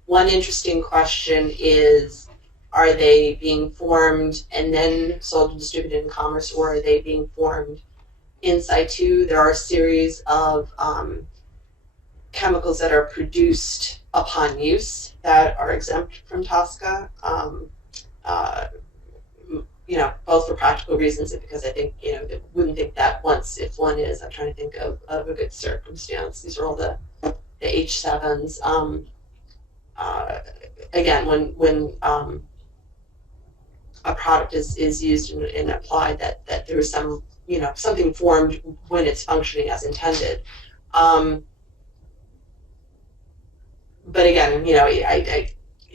One interesting question is, are they being formed and then sold and distributed in commerce, or are they being formed in situ? There are a series of chemicals that are produced upon use that are exempt from Tosca. Both for practical reasons and because I think, they wouldn't think that once if one is. I'm trying to think of a good circumstance. These are all the H7s. Again, when a product is used and applied, that there is some, something formed when it's functioning as intended. But again,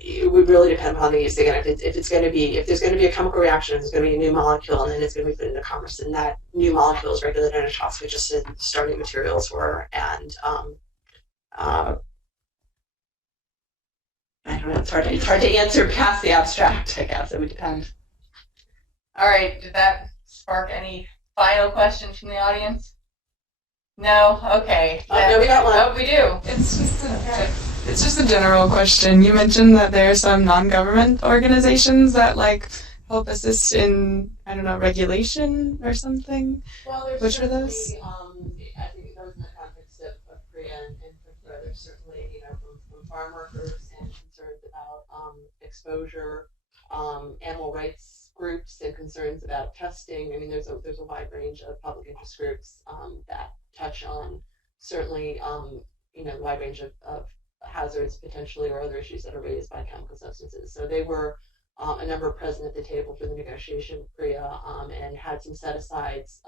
it would really depend upon the use. Again, if there's going to be a chemical reaction, if there's going to be a new molecule, and then it's going to be put into commerce, and that new molecule is regulated under Tosca, just as starting materials were, and I don't know. It's hard to answer past the abstract. I guess it would depend. All right, did that spark any final questions from the audience? No? Okay. No, we got one. Oh, we do. It's just a general question. You mentioned that there are some non-government organizations that help assist in, I don't know, regulation or something. Well, there's Which are certainly, those? I think those in the context of PREA and PREA, there's certainly, from farm workers and concerns about exposure, animal rights groups and concerns about testing. I mean, there's a wide range of public interest groups that touch on certainly, the wide range of hazards potentially or other issues that are raised by chemical substances. So they were a number present at the table for the negotiation of PREA and had some set-asides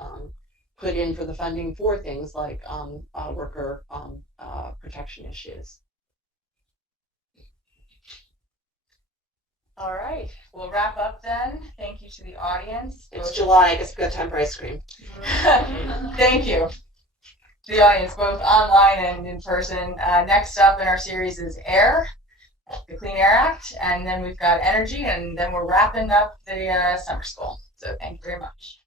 put in for the funding for things like worker protection issues. All right, we'll wrap up then. Thank you to the audience. It's July, I guess we've got time for ice cream. Thank you to the audience, both online and in person. Next up in our series is air, the Clean Air Act, and then we've got energy, and then we're wrapping up the summer school. So thank you very much.